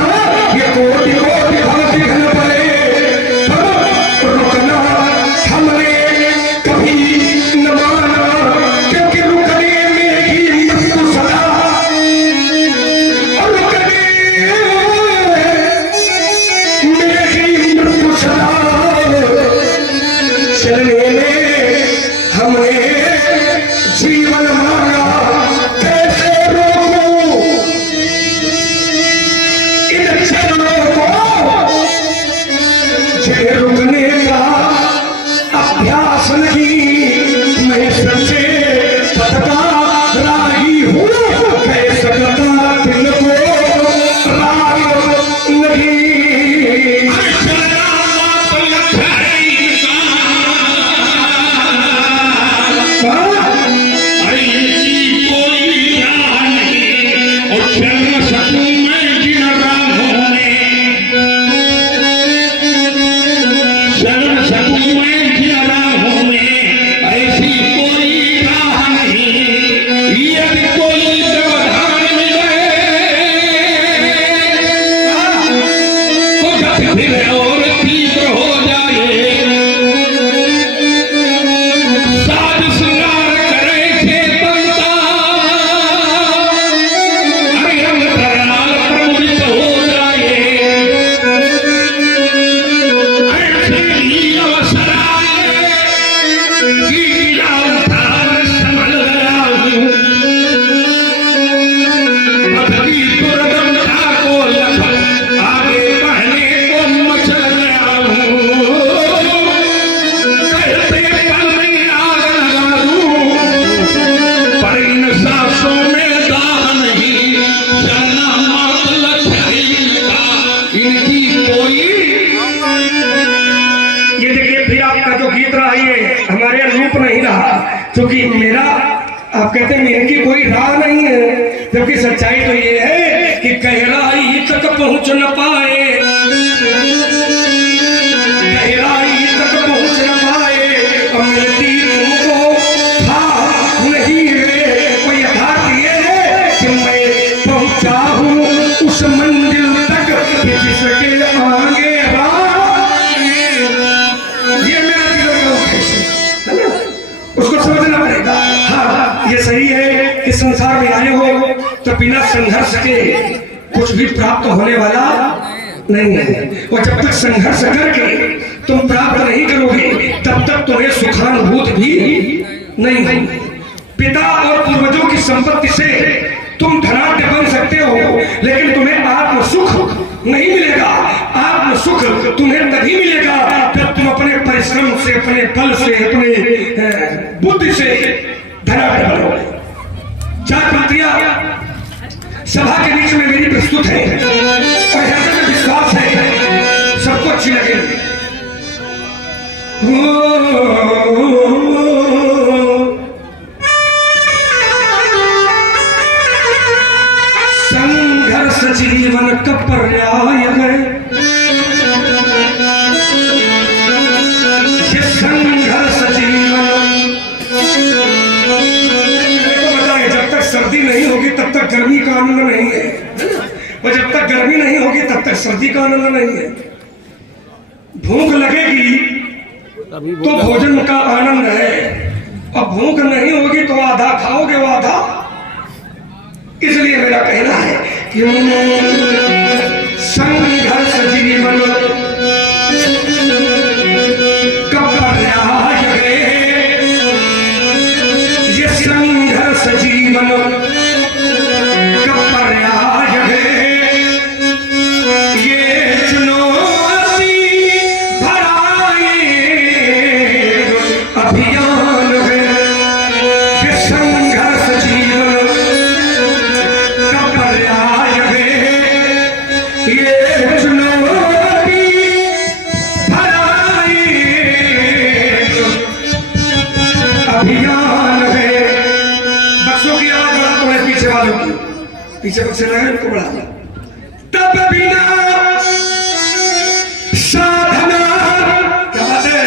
ये कोटि कोटि भक्ति घन पड़े, पर रुकना हमने कभी न माना, क्योंकि रुकने में ही मृत्यु सदा, और रुकने में ही मृत्यु सदा। चलने में हमने जीवन मांगा, कैसे रोकूं इन चरणों को, जिन्हें रुकने का अभ्यास नहीं। मैं सच्चे पथ का राही हूँ, कह सकता दिल को राग नहीं। अरे आपका जो गीत रहा ये हमारे अनुरूप नहीं रहा, क्योंकि मेरा आप कहते हैं मेरे की कोई राह नहीं है, जबकि सच्चाई तो ये है कि गहराई तक पहुंच न पाए, गहराई तक पहुंच न पाए, मिलती तुमको था नहीं रे। कोई यथार्थ ये है कि मैं पहुंचा हूं उस मंजिल तक जिसके आगे उसको समझना पड़ेगा। हाँ ये सही है कि संसार में आए हो तो बिना संघर्ष के कुछ भी प्राप्त होने वाला नहीं है, और जब तक संघर्ष करके तुम प्राप्त नहीं करोगे तब तक तुम्हें सुखानुभूति भी नहीं होगी। पिता और पूर्वजों की संपत्ति से तुम धनाढ्य बन सकते हो, लेकिन तुम्हें आत्म सुख नहीं मिलेगा। आत्म सुख तुम्हें तभी मिलेगा जब तुम अपने परिश्रम से, अपने बल से, अपने बुद्धि से धनाढ्य बनोगे। चार पंक्तियां सभा के बीच में मेरी प्रस्तुत है और हृदय में विश्वास है सबको अच्छी लगेगी। संघर्ष जीवन का पर्याय है, ये संघर्ष जीवन को बताए जब तक सर्दी नहीं होगी तब तक गर्मी का आनंद नहीं है, और जब तक गर्मी नहीं होगी तब तक सर्दी का आनंद नहीं है। भूख लगेगी तो भोजन का आनंद है, और भूख नहीं होगी तो आधा खाओगे वो आधा। इसलिए मेरा कहना है कि संघर्ष जीवन का पर्याय है, ये संघर्ष जीवन का पर्याय है, ये चुनौती भरा एक अभियान है, ये संघर्ष जीवन का पर्याय है, ये चुनौती भरा एक अभियान है। बच्चों की आवाज बढ़ा तो है, पीछे वालों की, पीछे बच्चे लगे उनको बढ़ा। तब बिना साधना, क्या बात है,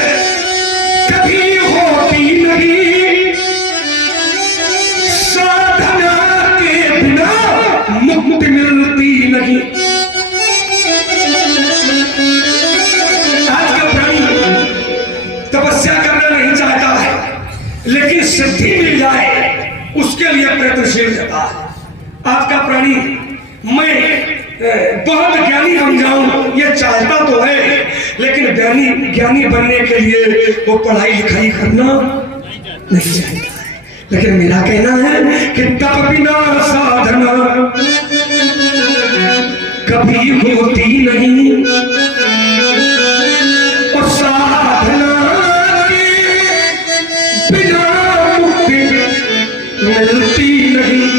कभी होती नहीं, साधना के बिना मुक्ति मिलती नहीं। आज का प्राणी तपस्या करना नहीं चाहता है, लेकिन सिद्धि मिल जाए उसके लिए प्रयत्नशील रहता है। आज का प्राणी मैं बहुत ज्ञानी बन जाऊं ये चाहता तो है, लेकिन ज्ञानी बनने के लिए वो पढ़ाई लिखाई करना नहीं चाहता है। लेकिन मेरा कहना है कि तब बिना साधना कभी होती नहीं, और साधना के बिना मुक्ति मिलती नहीं।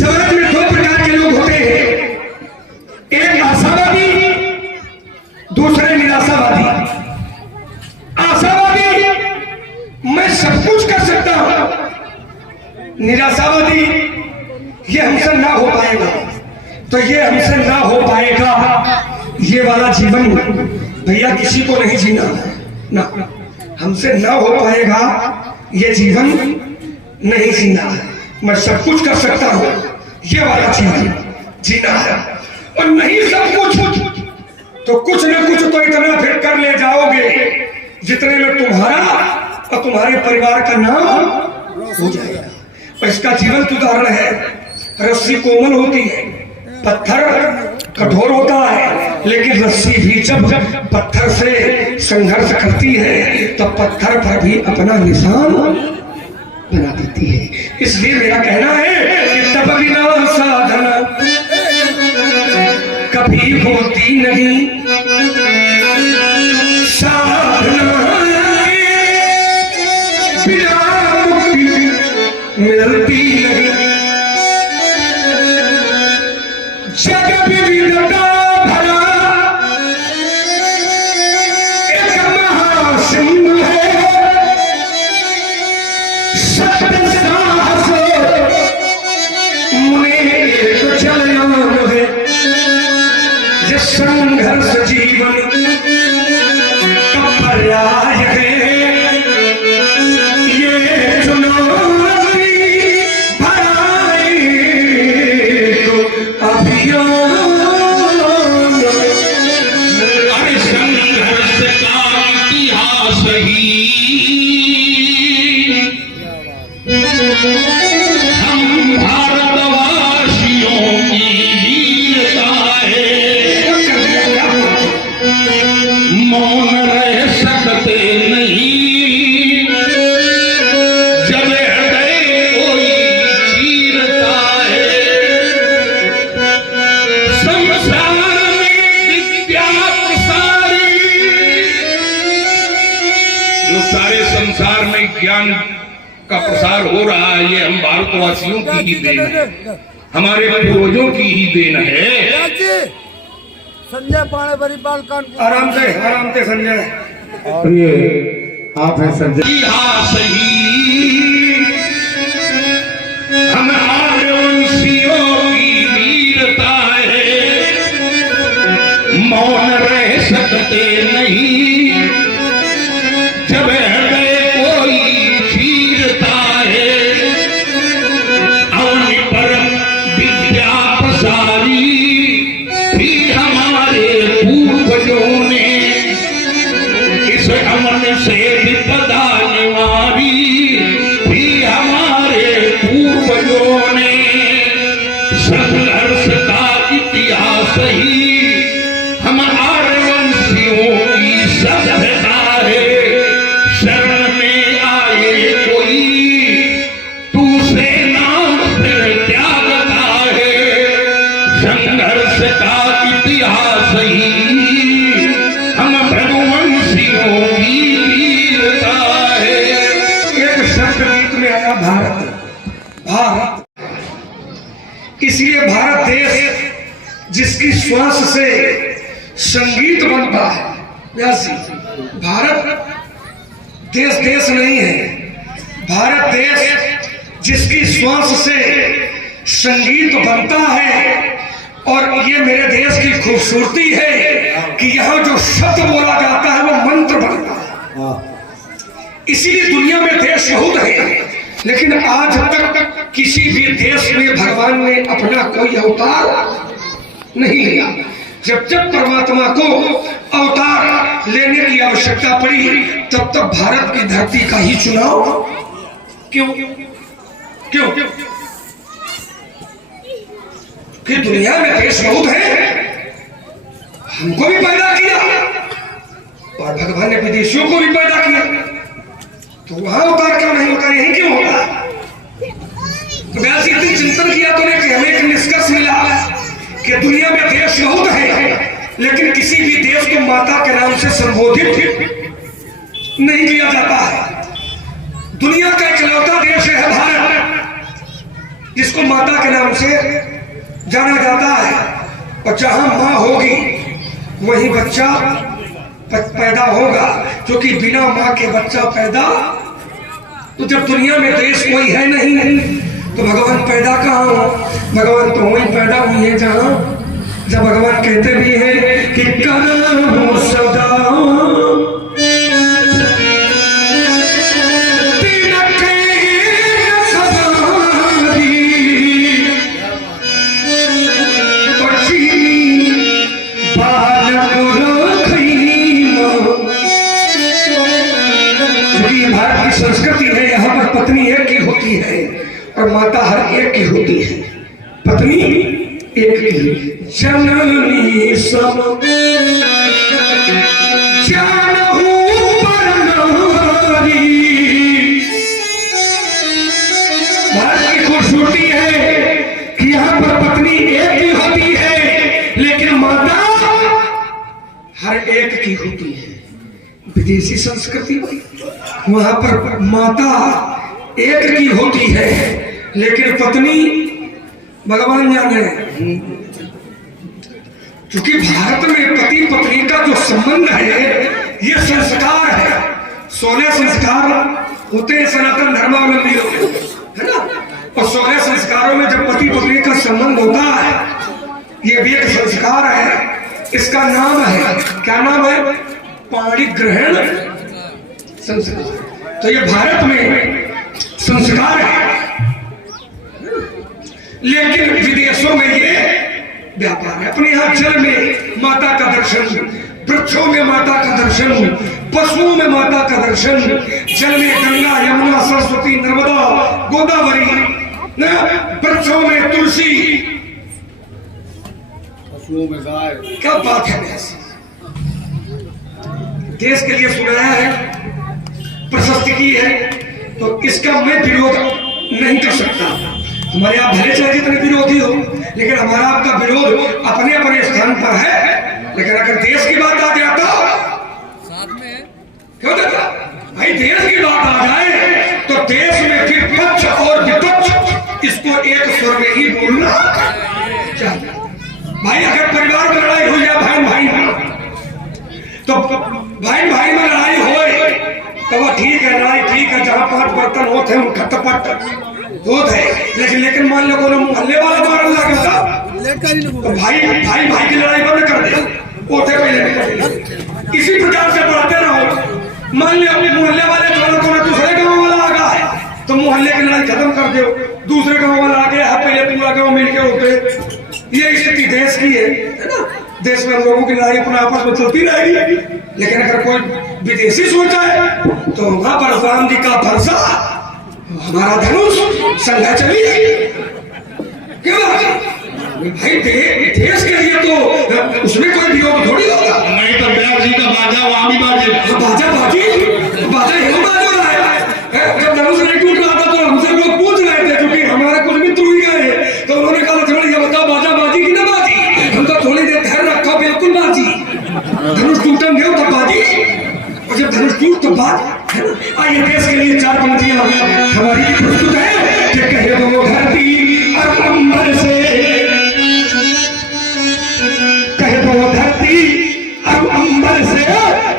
समाज में दो प्रकार के लोग होते हैं, एक आशावादी, दूसरे निराशावादी। आशावादी मैं सब कुछ कर सकता हूं, निराशावादी ये हमसे ना हो पाएगा, तो ये हमसे ना हो पाएगा ये वाला जीवन भैया किसी को नहीं जीना ना, हमसे ना हो पाएगा ये जीवन नहीं जीना है। मैं सब कुछ कर सकता हूं ये वाला जीवन जीना है, और नहीं सब कुछ तो कुछ न कुछ तो इतना फिर कर ले जाओगे जितने में तुम्हारा और तुम्हारे परिवार का नाम हो जाएगा। और इसका जीवंत उदाहरण है, रस्सी कोमल होती है, पत्थर कठोर होता है, लेकिन रस्सी भी जब पत्थर से संघर्ष करती है तो पत्थर पर भी अपना निशान बना देती है। इसलिए मेरा कहना है कि तब बिना साधना कभी होती नहीं, साधना बिना मिलती नहीं। जग विविधता भरा एक महासिंह है, सत्य साहस मुने एक चलन है। ये संघर्ष जीवन का पर्याय है, ये चुनौती भराई को अभियान। अरे संघर्ष का इतिहास ही हम भारतवासियों की वीरता है। मौन रह सकते नहीं जब हृदय कोई चीरता है। संसार में विद्या प्रसारी, जो सारे संसार में ज्ञान का प्रसार हो रहा है, ये हम भारतवासियों की ही देन है, हमारे पूर्वजों की ही देन है। संजय पाणे बरीपाल कानपुर। आराम से संजय। और ये आप हैं संजय। इतिहास ही हम आर्यवंशियों की वीरता है। मौन रह सकते नहीं जब हृदय कोई चीरता है। अवनि पर विद्या प्रसारी भी हमारे पूर्वजों ने, इस अमन से विपदा निवारी भी हमारे पूर्वजों ने। संघर्ष का इतिहास ही हम आर्यवंशियों की सभ्यता है। शरण में आए कोई दूसरे नाम फिर त्यागता है। संघर्ष का इतिहास ही हम भगवंशियों की वीरता है। एक शब्द गीत में आया भारत, भारत। इसलिए भारत देश जिसकी श्वास से संगीत बनता है, वैसी भारत देश देश नहीं है। भारत देश जिसकी श्वास से संगीत बनता है। और ये मेरे देश की खूबसूरती है कि यहाँ जो शब्द बोला जाता है वो मंत्र बनता है। इसीलिए दुनिया में देश बहुत है, लेकिन आज तक किसी भी देश में भगवान ने अपना कोई अवतार नहीं लिया। जब जब परमात्मा को अवतार लेने की आवश्यकता पड़ी, तब तब भारत की धरती का ही चुनाव क्यों क्यों कि दुनिया में देश बहुत है, हमको भी पैदा किया और भगवान ने विदेशियों को भी पैदा किया, तो वहां अवतार क्यों नहीं होता, यही क्यों होगा? तो वैसे इतनी चिंतन किया तो कि हमें एक निष्कर्ष मिला कि दुनिया में देश बहुत है, लेकिन किसी भी देश को माता के नाम से संबोधित नहीं किया जाता है। दुनिया का इकलौता देश है भारत, जिसको माता के नाम से जाना जाता है। और जहां मां होगी वही बच्चा पैदा होगा, क्योंकि बिना मां के बच्चा पैदा। तो जब दुनिया में देश कोई है नहीं तो भगवान पैदा कहाँ हो? भगवान तो वही पैदा हुई है जहां, जब भगवान कहते भी हैं कि करो सदा संस्कृति है, यहाँ पर पत्नी एक की होती है और माता हर एक की होती है। पत्नी एक की, जननी सब जानहु पर नारी। भारत की खूबसूरती है कि यहाँ पर पत्नी एक की होती है, लेकिन माता हर एक की होती है। विदेशी संस्कृति में वहां पर माता एक की होती है, लेकिन पत्नी भगवान जाने। क्योंकि भारत में पति पत्नी का जो संबंध है ये संस्कार है। 16 संस्कार होते हैं सनातन धर्मावलंबियों में, है ना। और 16 संस्कारों में जब पति पत्नी का संबंध होता है, ये भी एक संस्कार है। इसका नाम है, क्या नाम है? पाणी ग्रहण संस्कार। तो ये भारत में संस्कार है, लेकिन विदेशों में ये व्यापार है। अपने यहाँ जल में माता का दर्शन, वृक्षों में माता का दर्शन, पशुओं में माता का दर्शन, जल में गंगा, यमुना, सरस्वती, नर्मदा, गोदावरी, वृक्षों में तुलसी, पशुओं में गाय। क्या बात है। देश के लिए सुनाया है, प्रशस्ति की है, तो इसका मैं विरोध नहीं कर सकता। हमारे आप भले चाहे जितने विरोधी हो, लेकिन हमारा आपका विरोध अपने अपने स्थान पर है। लेकिन अगर देश की बात आ जाए तो साथ में क्यों देता भाई, देश की बात आ जाए तो देश में फिर पक्ष और विपक्ष इसको एक स्वर में ही बोलना चाहिए। भाई अगर परिवार में लड़ाई हो जाए, भाई भाई तो भाई भाई में लड़ाई हो तो वो ठीक है, लड़ाई ठीक है, जहाँ 5 बर्तन होते हैं उनका टपट होता है। लेकिन मान लो कोई मोहल्ले वाला मारने लगा तो भाई भाई भाई की लड़ाई बंद कर दे, ओठे पहले। इसी प्रकार से बढ़ते रहो। मान लो अपने मोहल्ले वाले को दूसरे गाँव वाला आ गया है तो मोहल्ले की लड़ाई खत्म कर दो, दूसरे गाँव वाला आ गया है, पहले पूरा गाँव मिलकर उठे। ये स्थिति देश की है ना। देश में हम लोगों की लड़ाई अपने आपस में चलती रहेगी, लेकिन अगर कोई विदेशी सोचा है तो वहां पर राम जी का भरसा, हमारा धनुष संघा चली। क्यों भाई, देश के लिए तो उसमें कोई विरोध थोड़ी होगा। नहीं तो ब्याह जी का बाजा वहां भी बाजे, बाजा बाजी, बाजा ही बाजा रहा है। जब धनुष नहीं टूट रहा था तो हमसे लोग पूछ रहे थे, क्योंकि हमारे कुछ मित्र हुई गए, तो उन्होंने कहा थोड़ी बताओ बाजा बाजी की ना बाजी। हम तो थोड़ी देर धैर्य रखा, बिल्कुल बाजी। धनुष टूटेंगे तो बाजी, और जब धनुष टूट तो बात। आइए देश के लिए 4 पंक्तियां हमारी प्रस्तुत है कि कहे वो धरती और अंबर से, कहे वो धरती और अंबर से,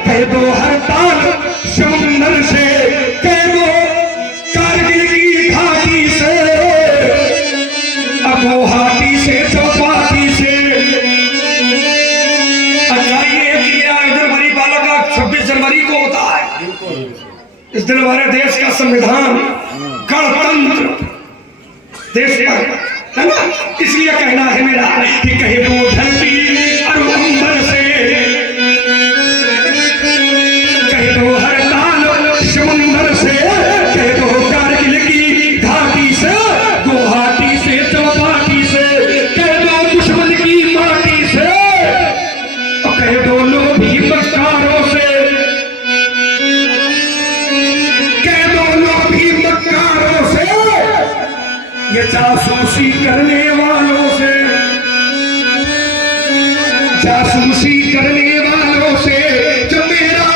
कहे दो हर ताल समुंदर से, कहे दो कारगिल की घाटी से, अब वो हाथी से चौपाटी से। जनवरी बालक का 26 जनवरी को होता है। इस दिन हमारे देश का संविधान, गणतंत्र देश का है ना। इसलिए कहना है मेरा कि कहे वो धरती और अंबर से, कहे दो हर ताल समुंदर से, कहे दो कारगिल की घाटी से, गुवाहाटी से चौपाटी से, कहे दो दुश्मन की माटी से, और कहे दो लोभी मक्कारों से, कहे दो लोभी मक्कारों से, ये जासूसी करने वालों से, जासूसी करने वालों से, जो मेरा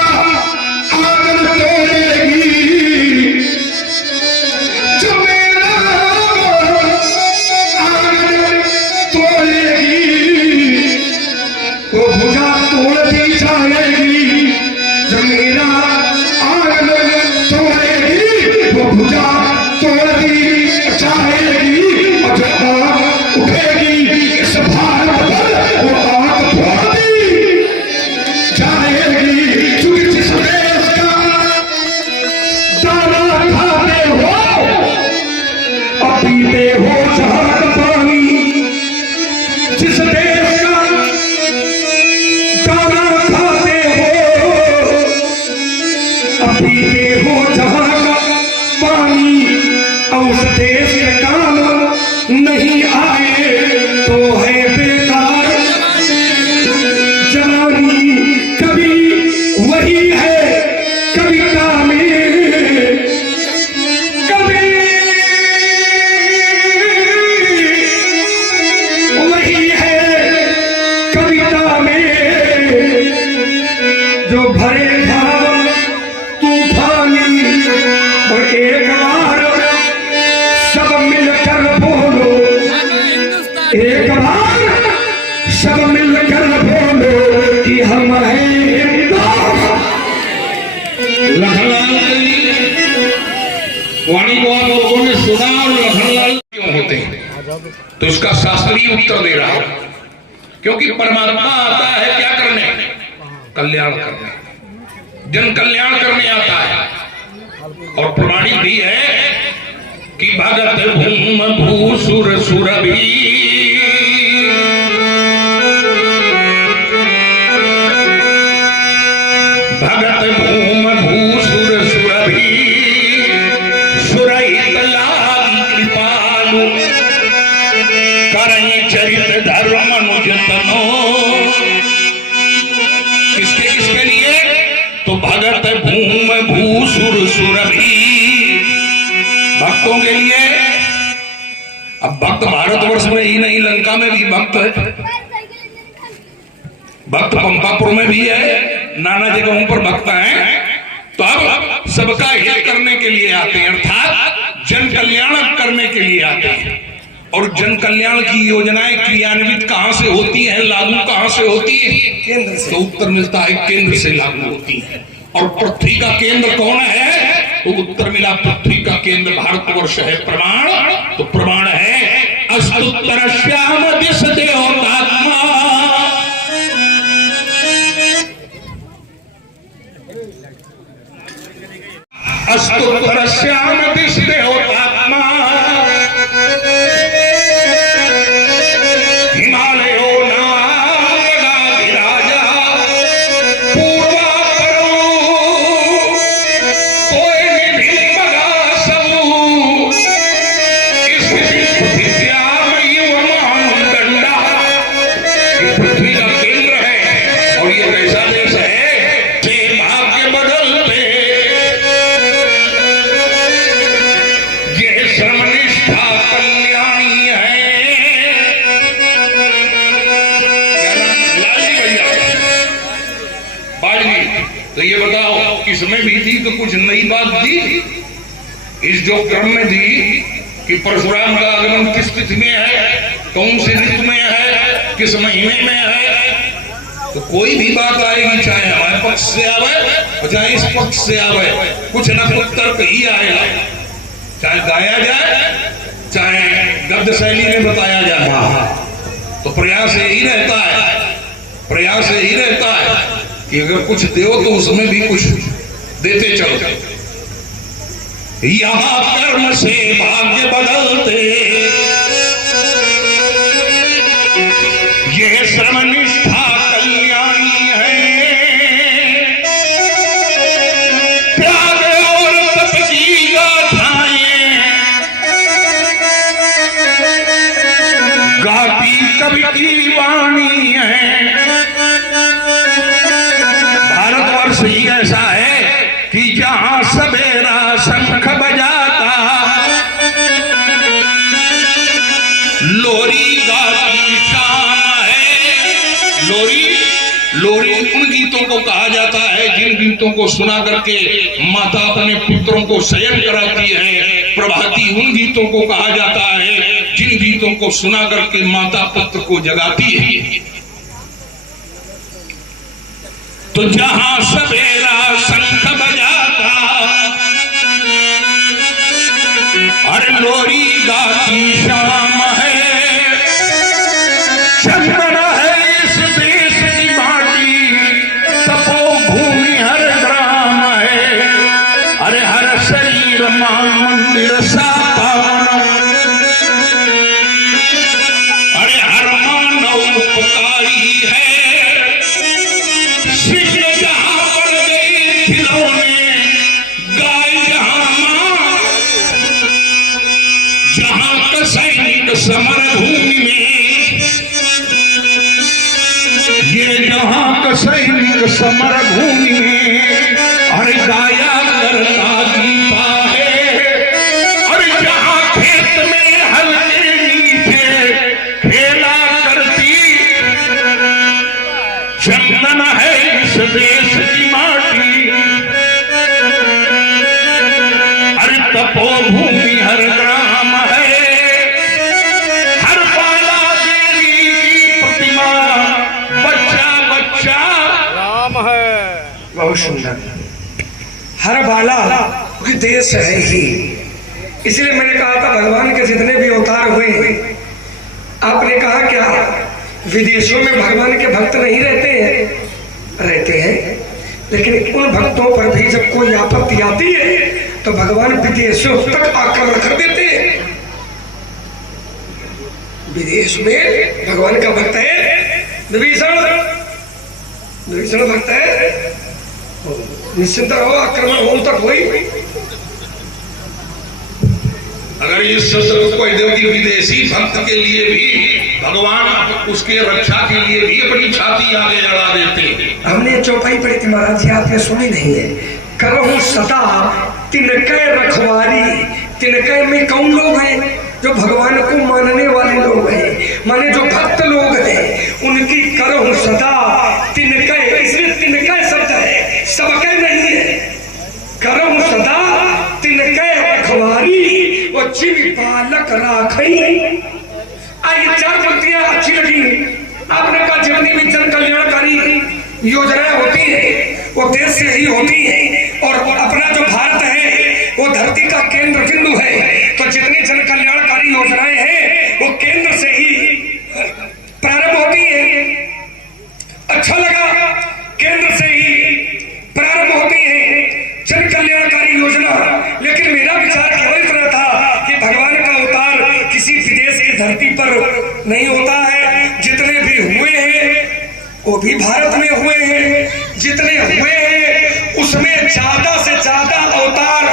आंगन तोड़ेगी, जो मेरा आंगन तोड़ेगी, वो भुजा तोड़ दी जाएगी। जो मेरा आंगन तोड़ेगी, वो भुजा तोड़ दी जाएगी। और जो आग उठेगी इस भारत पर, वो आग फोड़ दी जाएगी। क्योंकि जिस देश का दाना खाते हो और पीते हो जहां का पानी, जिस देश का दाना खाते हो और पीते हो जहां का पानी, और उस देश के काम नहीं आए तो है बेकार जवानी। कभी वही है कविता में, कभी वही है कविता में, जो भरे भाव तूफानी और एक बार को आप लोगों ने सुना और लखनलाल क्यों होते हैं, तो इसका शास्त्रीय उत्तर दे रहा हूं। क्योंकि परमात्मा आता है क्या करने, कल्याण करने, जन कल्याण करने आता है। और प्रमाणित भी है कि भगत भूम भूसुर सुरभि, भगत भूम भूसुर सुरभि, सुरहित लागी कृपालु, करई चरित धर्म अनुजतनो। किसके किसके लिए, तो भगत भूम भूसुर सुरभि, भक्तों के लिए। अब भक्त भारतवर्ष में ही नहीं, लंका में भी भक्त है, भक्त पंपापुर में भी है, नाना जगहों पर भक्त हैं। तो अब सबका हित करने के लिए आते हैं, अर्थात जन कल्याण करने के लिए आते हैं। और जन कल्याण की योजनाएं क्रियान्वित कहां से होती हैं, लागू कहां से होती है, केंद्र से। तो उत्तर मिलता है केंद्र से लागू होती है। और पृथ्वी का केंद्र कौन है, तो उत्तर मिला पृथ्वी का केंद्र भारतवर्ष है। प्रमाण, तो प्रमाण है अस्तुत्तर श्याम दिश देवतात्मा, अस्तुत्तर श्याम दिश देवतात्मा, हिमालयो नागाधिराजा, पूर्वा परो तोय निधि मगा सबू, इस पृथ्व्यामयी वमानुदंडा। ये पृथ्वी का केंद्र है और ये कैसा देश है, जे भाग्य बदलते, ये श्रमनिष्ठा कल्याणी है। लाली भैया बाजनी, तो ये बताओ किसमें भी थी तो कुछ नई बात दी, इस जो क्रम में दी कि परशुराम का आगमन किस तिथि में है, कौन से ऋतु में है, किस महीने में है, तो कोई भी बात आएगी, चाहे हमारे पक्ष से आवे चाहे इस पक्ष से आवे, कुछ न कुछ तर्क ही आएगा, चाहे गाया जाए चाहे गद्य शैली में बताया जाए। तो प्रयास यही रहता है, प्रयास यही रहता है कि अगर कुछ दो तो उसमें भी कुछ देते चलो। यहां कर्म से भाग्य बदलते, ये श्रमनिष्ठा कल्याणी है। त्याग और तप की गाथाएं गाती कवि की वाणी है। भारतवर्ष ही ऐसा है कि जहां सवेरा शंख बजाता, लोरी गाती शाम है। लोरी, लोरी उन गीतों को कहा जाता है जिन गीतों को सुना करके माता अपने पुत्रों को शयन कराती है। प्रभाती उन गीतों को कहा जाता है जिन गीतों को सुना करके माता पुत्र को जगाती है। तो जहां सवेरा शंख बजाता, अरे लोरी गाती शाम है, चंदन है इस देश की माटी, तपोभूमि हर ग्राम है। अरे हर शरीर मां मंदिर सा पावन, अरे हर मानव उपकारी है। सिंह जहां पर गई खिलौने, गाय जहां मां, जहां का सैनिक समर भूमि में, ये जहां का सैनिक समर भूमि में, अरे गाया करता दीपा है। अरे जहां खेत में हल के नीचे खेला करती, चंदन है इस देश की माटी, अरे तपोभूमि हर ग्राम है। हर बाला देवी की प्रतिमा, बच्चा बच्चा राम है। बहुत सुंदर। हर बाला क्योंकि देश है ही, इसलिए मैंने कहा था भगवान के जितने भी अवतार हुए हैं, आपने कहा क्या विदेशों में भगवान के भक्त नहीं रहते हैं? रहते हैं, लेकिन उन भक्तों पर भी जब कोई आपत्ति आती है तो भगवान विदेशों तक आक्रमण कर देते हैं। विदेश में भगवान का भक्त है विभीषण, विभीषण भक्त है, निश्चिंत रहो, आक्रमण होम तक हुई। अगर इस शस्त्र को यदि विदेशी भक्त के लिए भी भगवान उसके रक्षा के लिए भी अपनी छाती आगे लड़ा देते हैं। हमने चौपाई पढ़ी थी महाराज जी, आपने सुनी नहीं है। करहु सदा तिनके रखवारी, तिनके में कौन लोग हैं? जो भगवान को मानने वाले लोग हैं, माने जो भक्त लोग हैं, उनकी करहु सदा तिनके, इसलिए तिनके शब्द है, सबके नहीं है। करहु सदा तिनके रखवारी वो चिर पालक राखई। आइए चार पंक्तियां अच्छी लगी। आपने कहा जितनी भी जन कल्याणकारी योजनाएं होती है वो देश से ही होती है, और अपना जो भारत है वो धरती का केंद्र बिंदु है, तो जितनी जन कल्याणकारी योजनाएं हैं वो केंद्र से ही प्रारंभ होती है। अच्छा लगा, केंद्र से ही प्रारंभ होती है जन कल्याणकारी योजना। लेकिन मेरा विचार केवल इतना था कि भगवान का अवतार किसी विदेश की धरती पर नहीं होता है। जितने भी हुए हैं वो भी भारत में हुए हैं। जितने हुए हैं उसमें ज्यादा से ज्यादा अवतार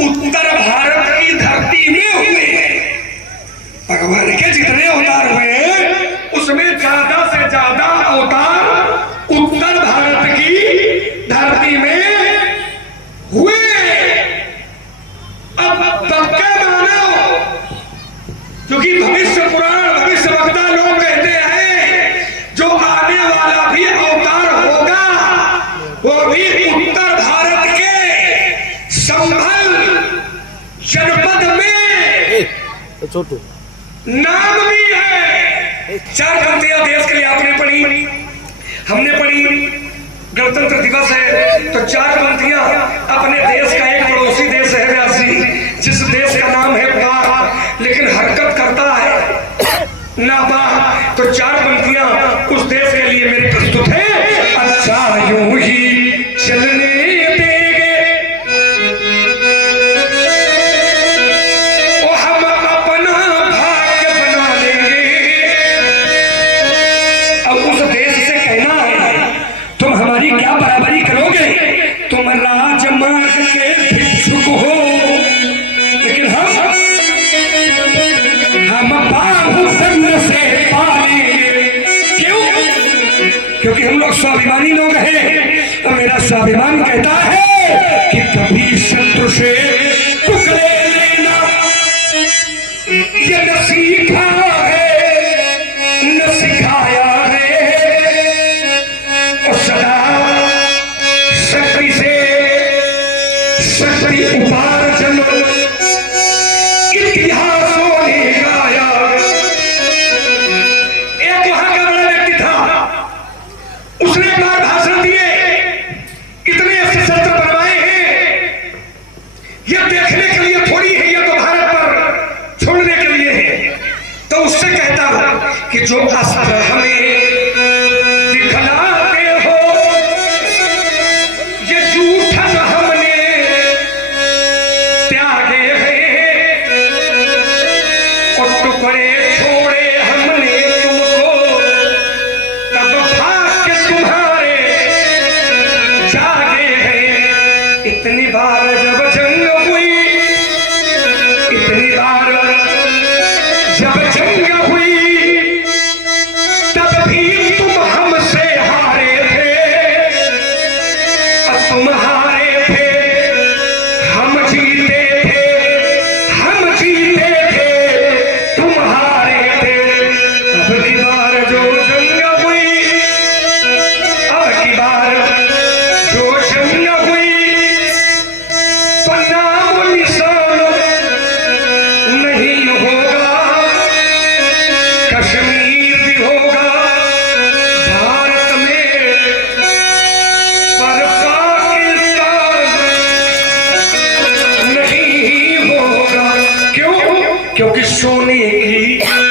उत्तर भारत की धरती में हुए हैं। भगवान के जितने अवतार हुए हैं उसमें ज्यादा से ज्यादा अवतार उत्तर भारत की धरती में हुए। अब पक्का मानो, क्योंकि भविष्य पुराण भविष्य वक्ता लोग कहते हैं जो आने वाला भी अवतार होगा वो भी उत्तर भारत के संभल जनपद में नाम भी है। चार पंक्तियां देश के लिए आपने पढ़ी, हमने पढ़ी। गणतंत्र दिवस है तो चार पंक्तियां अपने देश का एक पड़ोसी देश है व्यास जी, जिस देश का नाम है पाक, लेकिन हरकत करता है नापाक। तो चार पंक्तियां उस देश के लिए मेरे प्रस्तुत है। अच्छा यूं ही चलने देंगे और हम अपना भाग्य बना लेंगे। अब उस देश से कहना है तुम हमारी क्या बराबरी करोगे? तुम राजमार्ग के भिक्षुक हो, लेकिन हम बाहुबंद से पालेंगे। क्यों? क्योंकि हम लोग स्वाभिमानी लोग हैं। तो मेरा स्वाभिमान कहता है कि कभी शत्रु से टुकड़े लेना ये न सीखा है न सिखाया है, और सदा शक्ति से शक्ति उपार्जन इतिहासों ने गाया। एक वहां का बड़ा व्यक्ति था, उसने एक बार भाषण दिए, इतने ऐसे शस्त्र बनवाए हैं, यह देखने के लिए थोड़ी है, यह तो भारत पर छोड़ने के लिए है। तो उससे कहता कि जो अस्त्र हमें दिखलाते हो ये जूठन हमने त्यागे हैं, और टुकड़े छोड़े हमने तुमको, तब भाग्य तुम्हारे जागे हैं। इतनी बार जब जंग हुई, इतनी बार जब जंग हुई, तब भी तुम हमसे हारे थे, अब तुम हारे थे हम जीते थे, हम जीते थे तुम हारे थे। अब की बार जो जंग हुई, अब की बार जो जंग हुई, तो नाम निशान नहीं होगा क्योंकि सोने की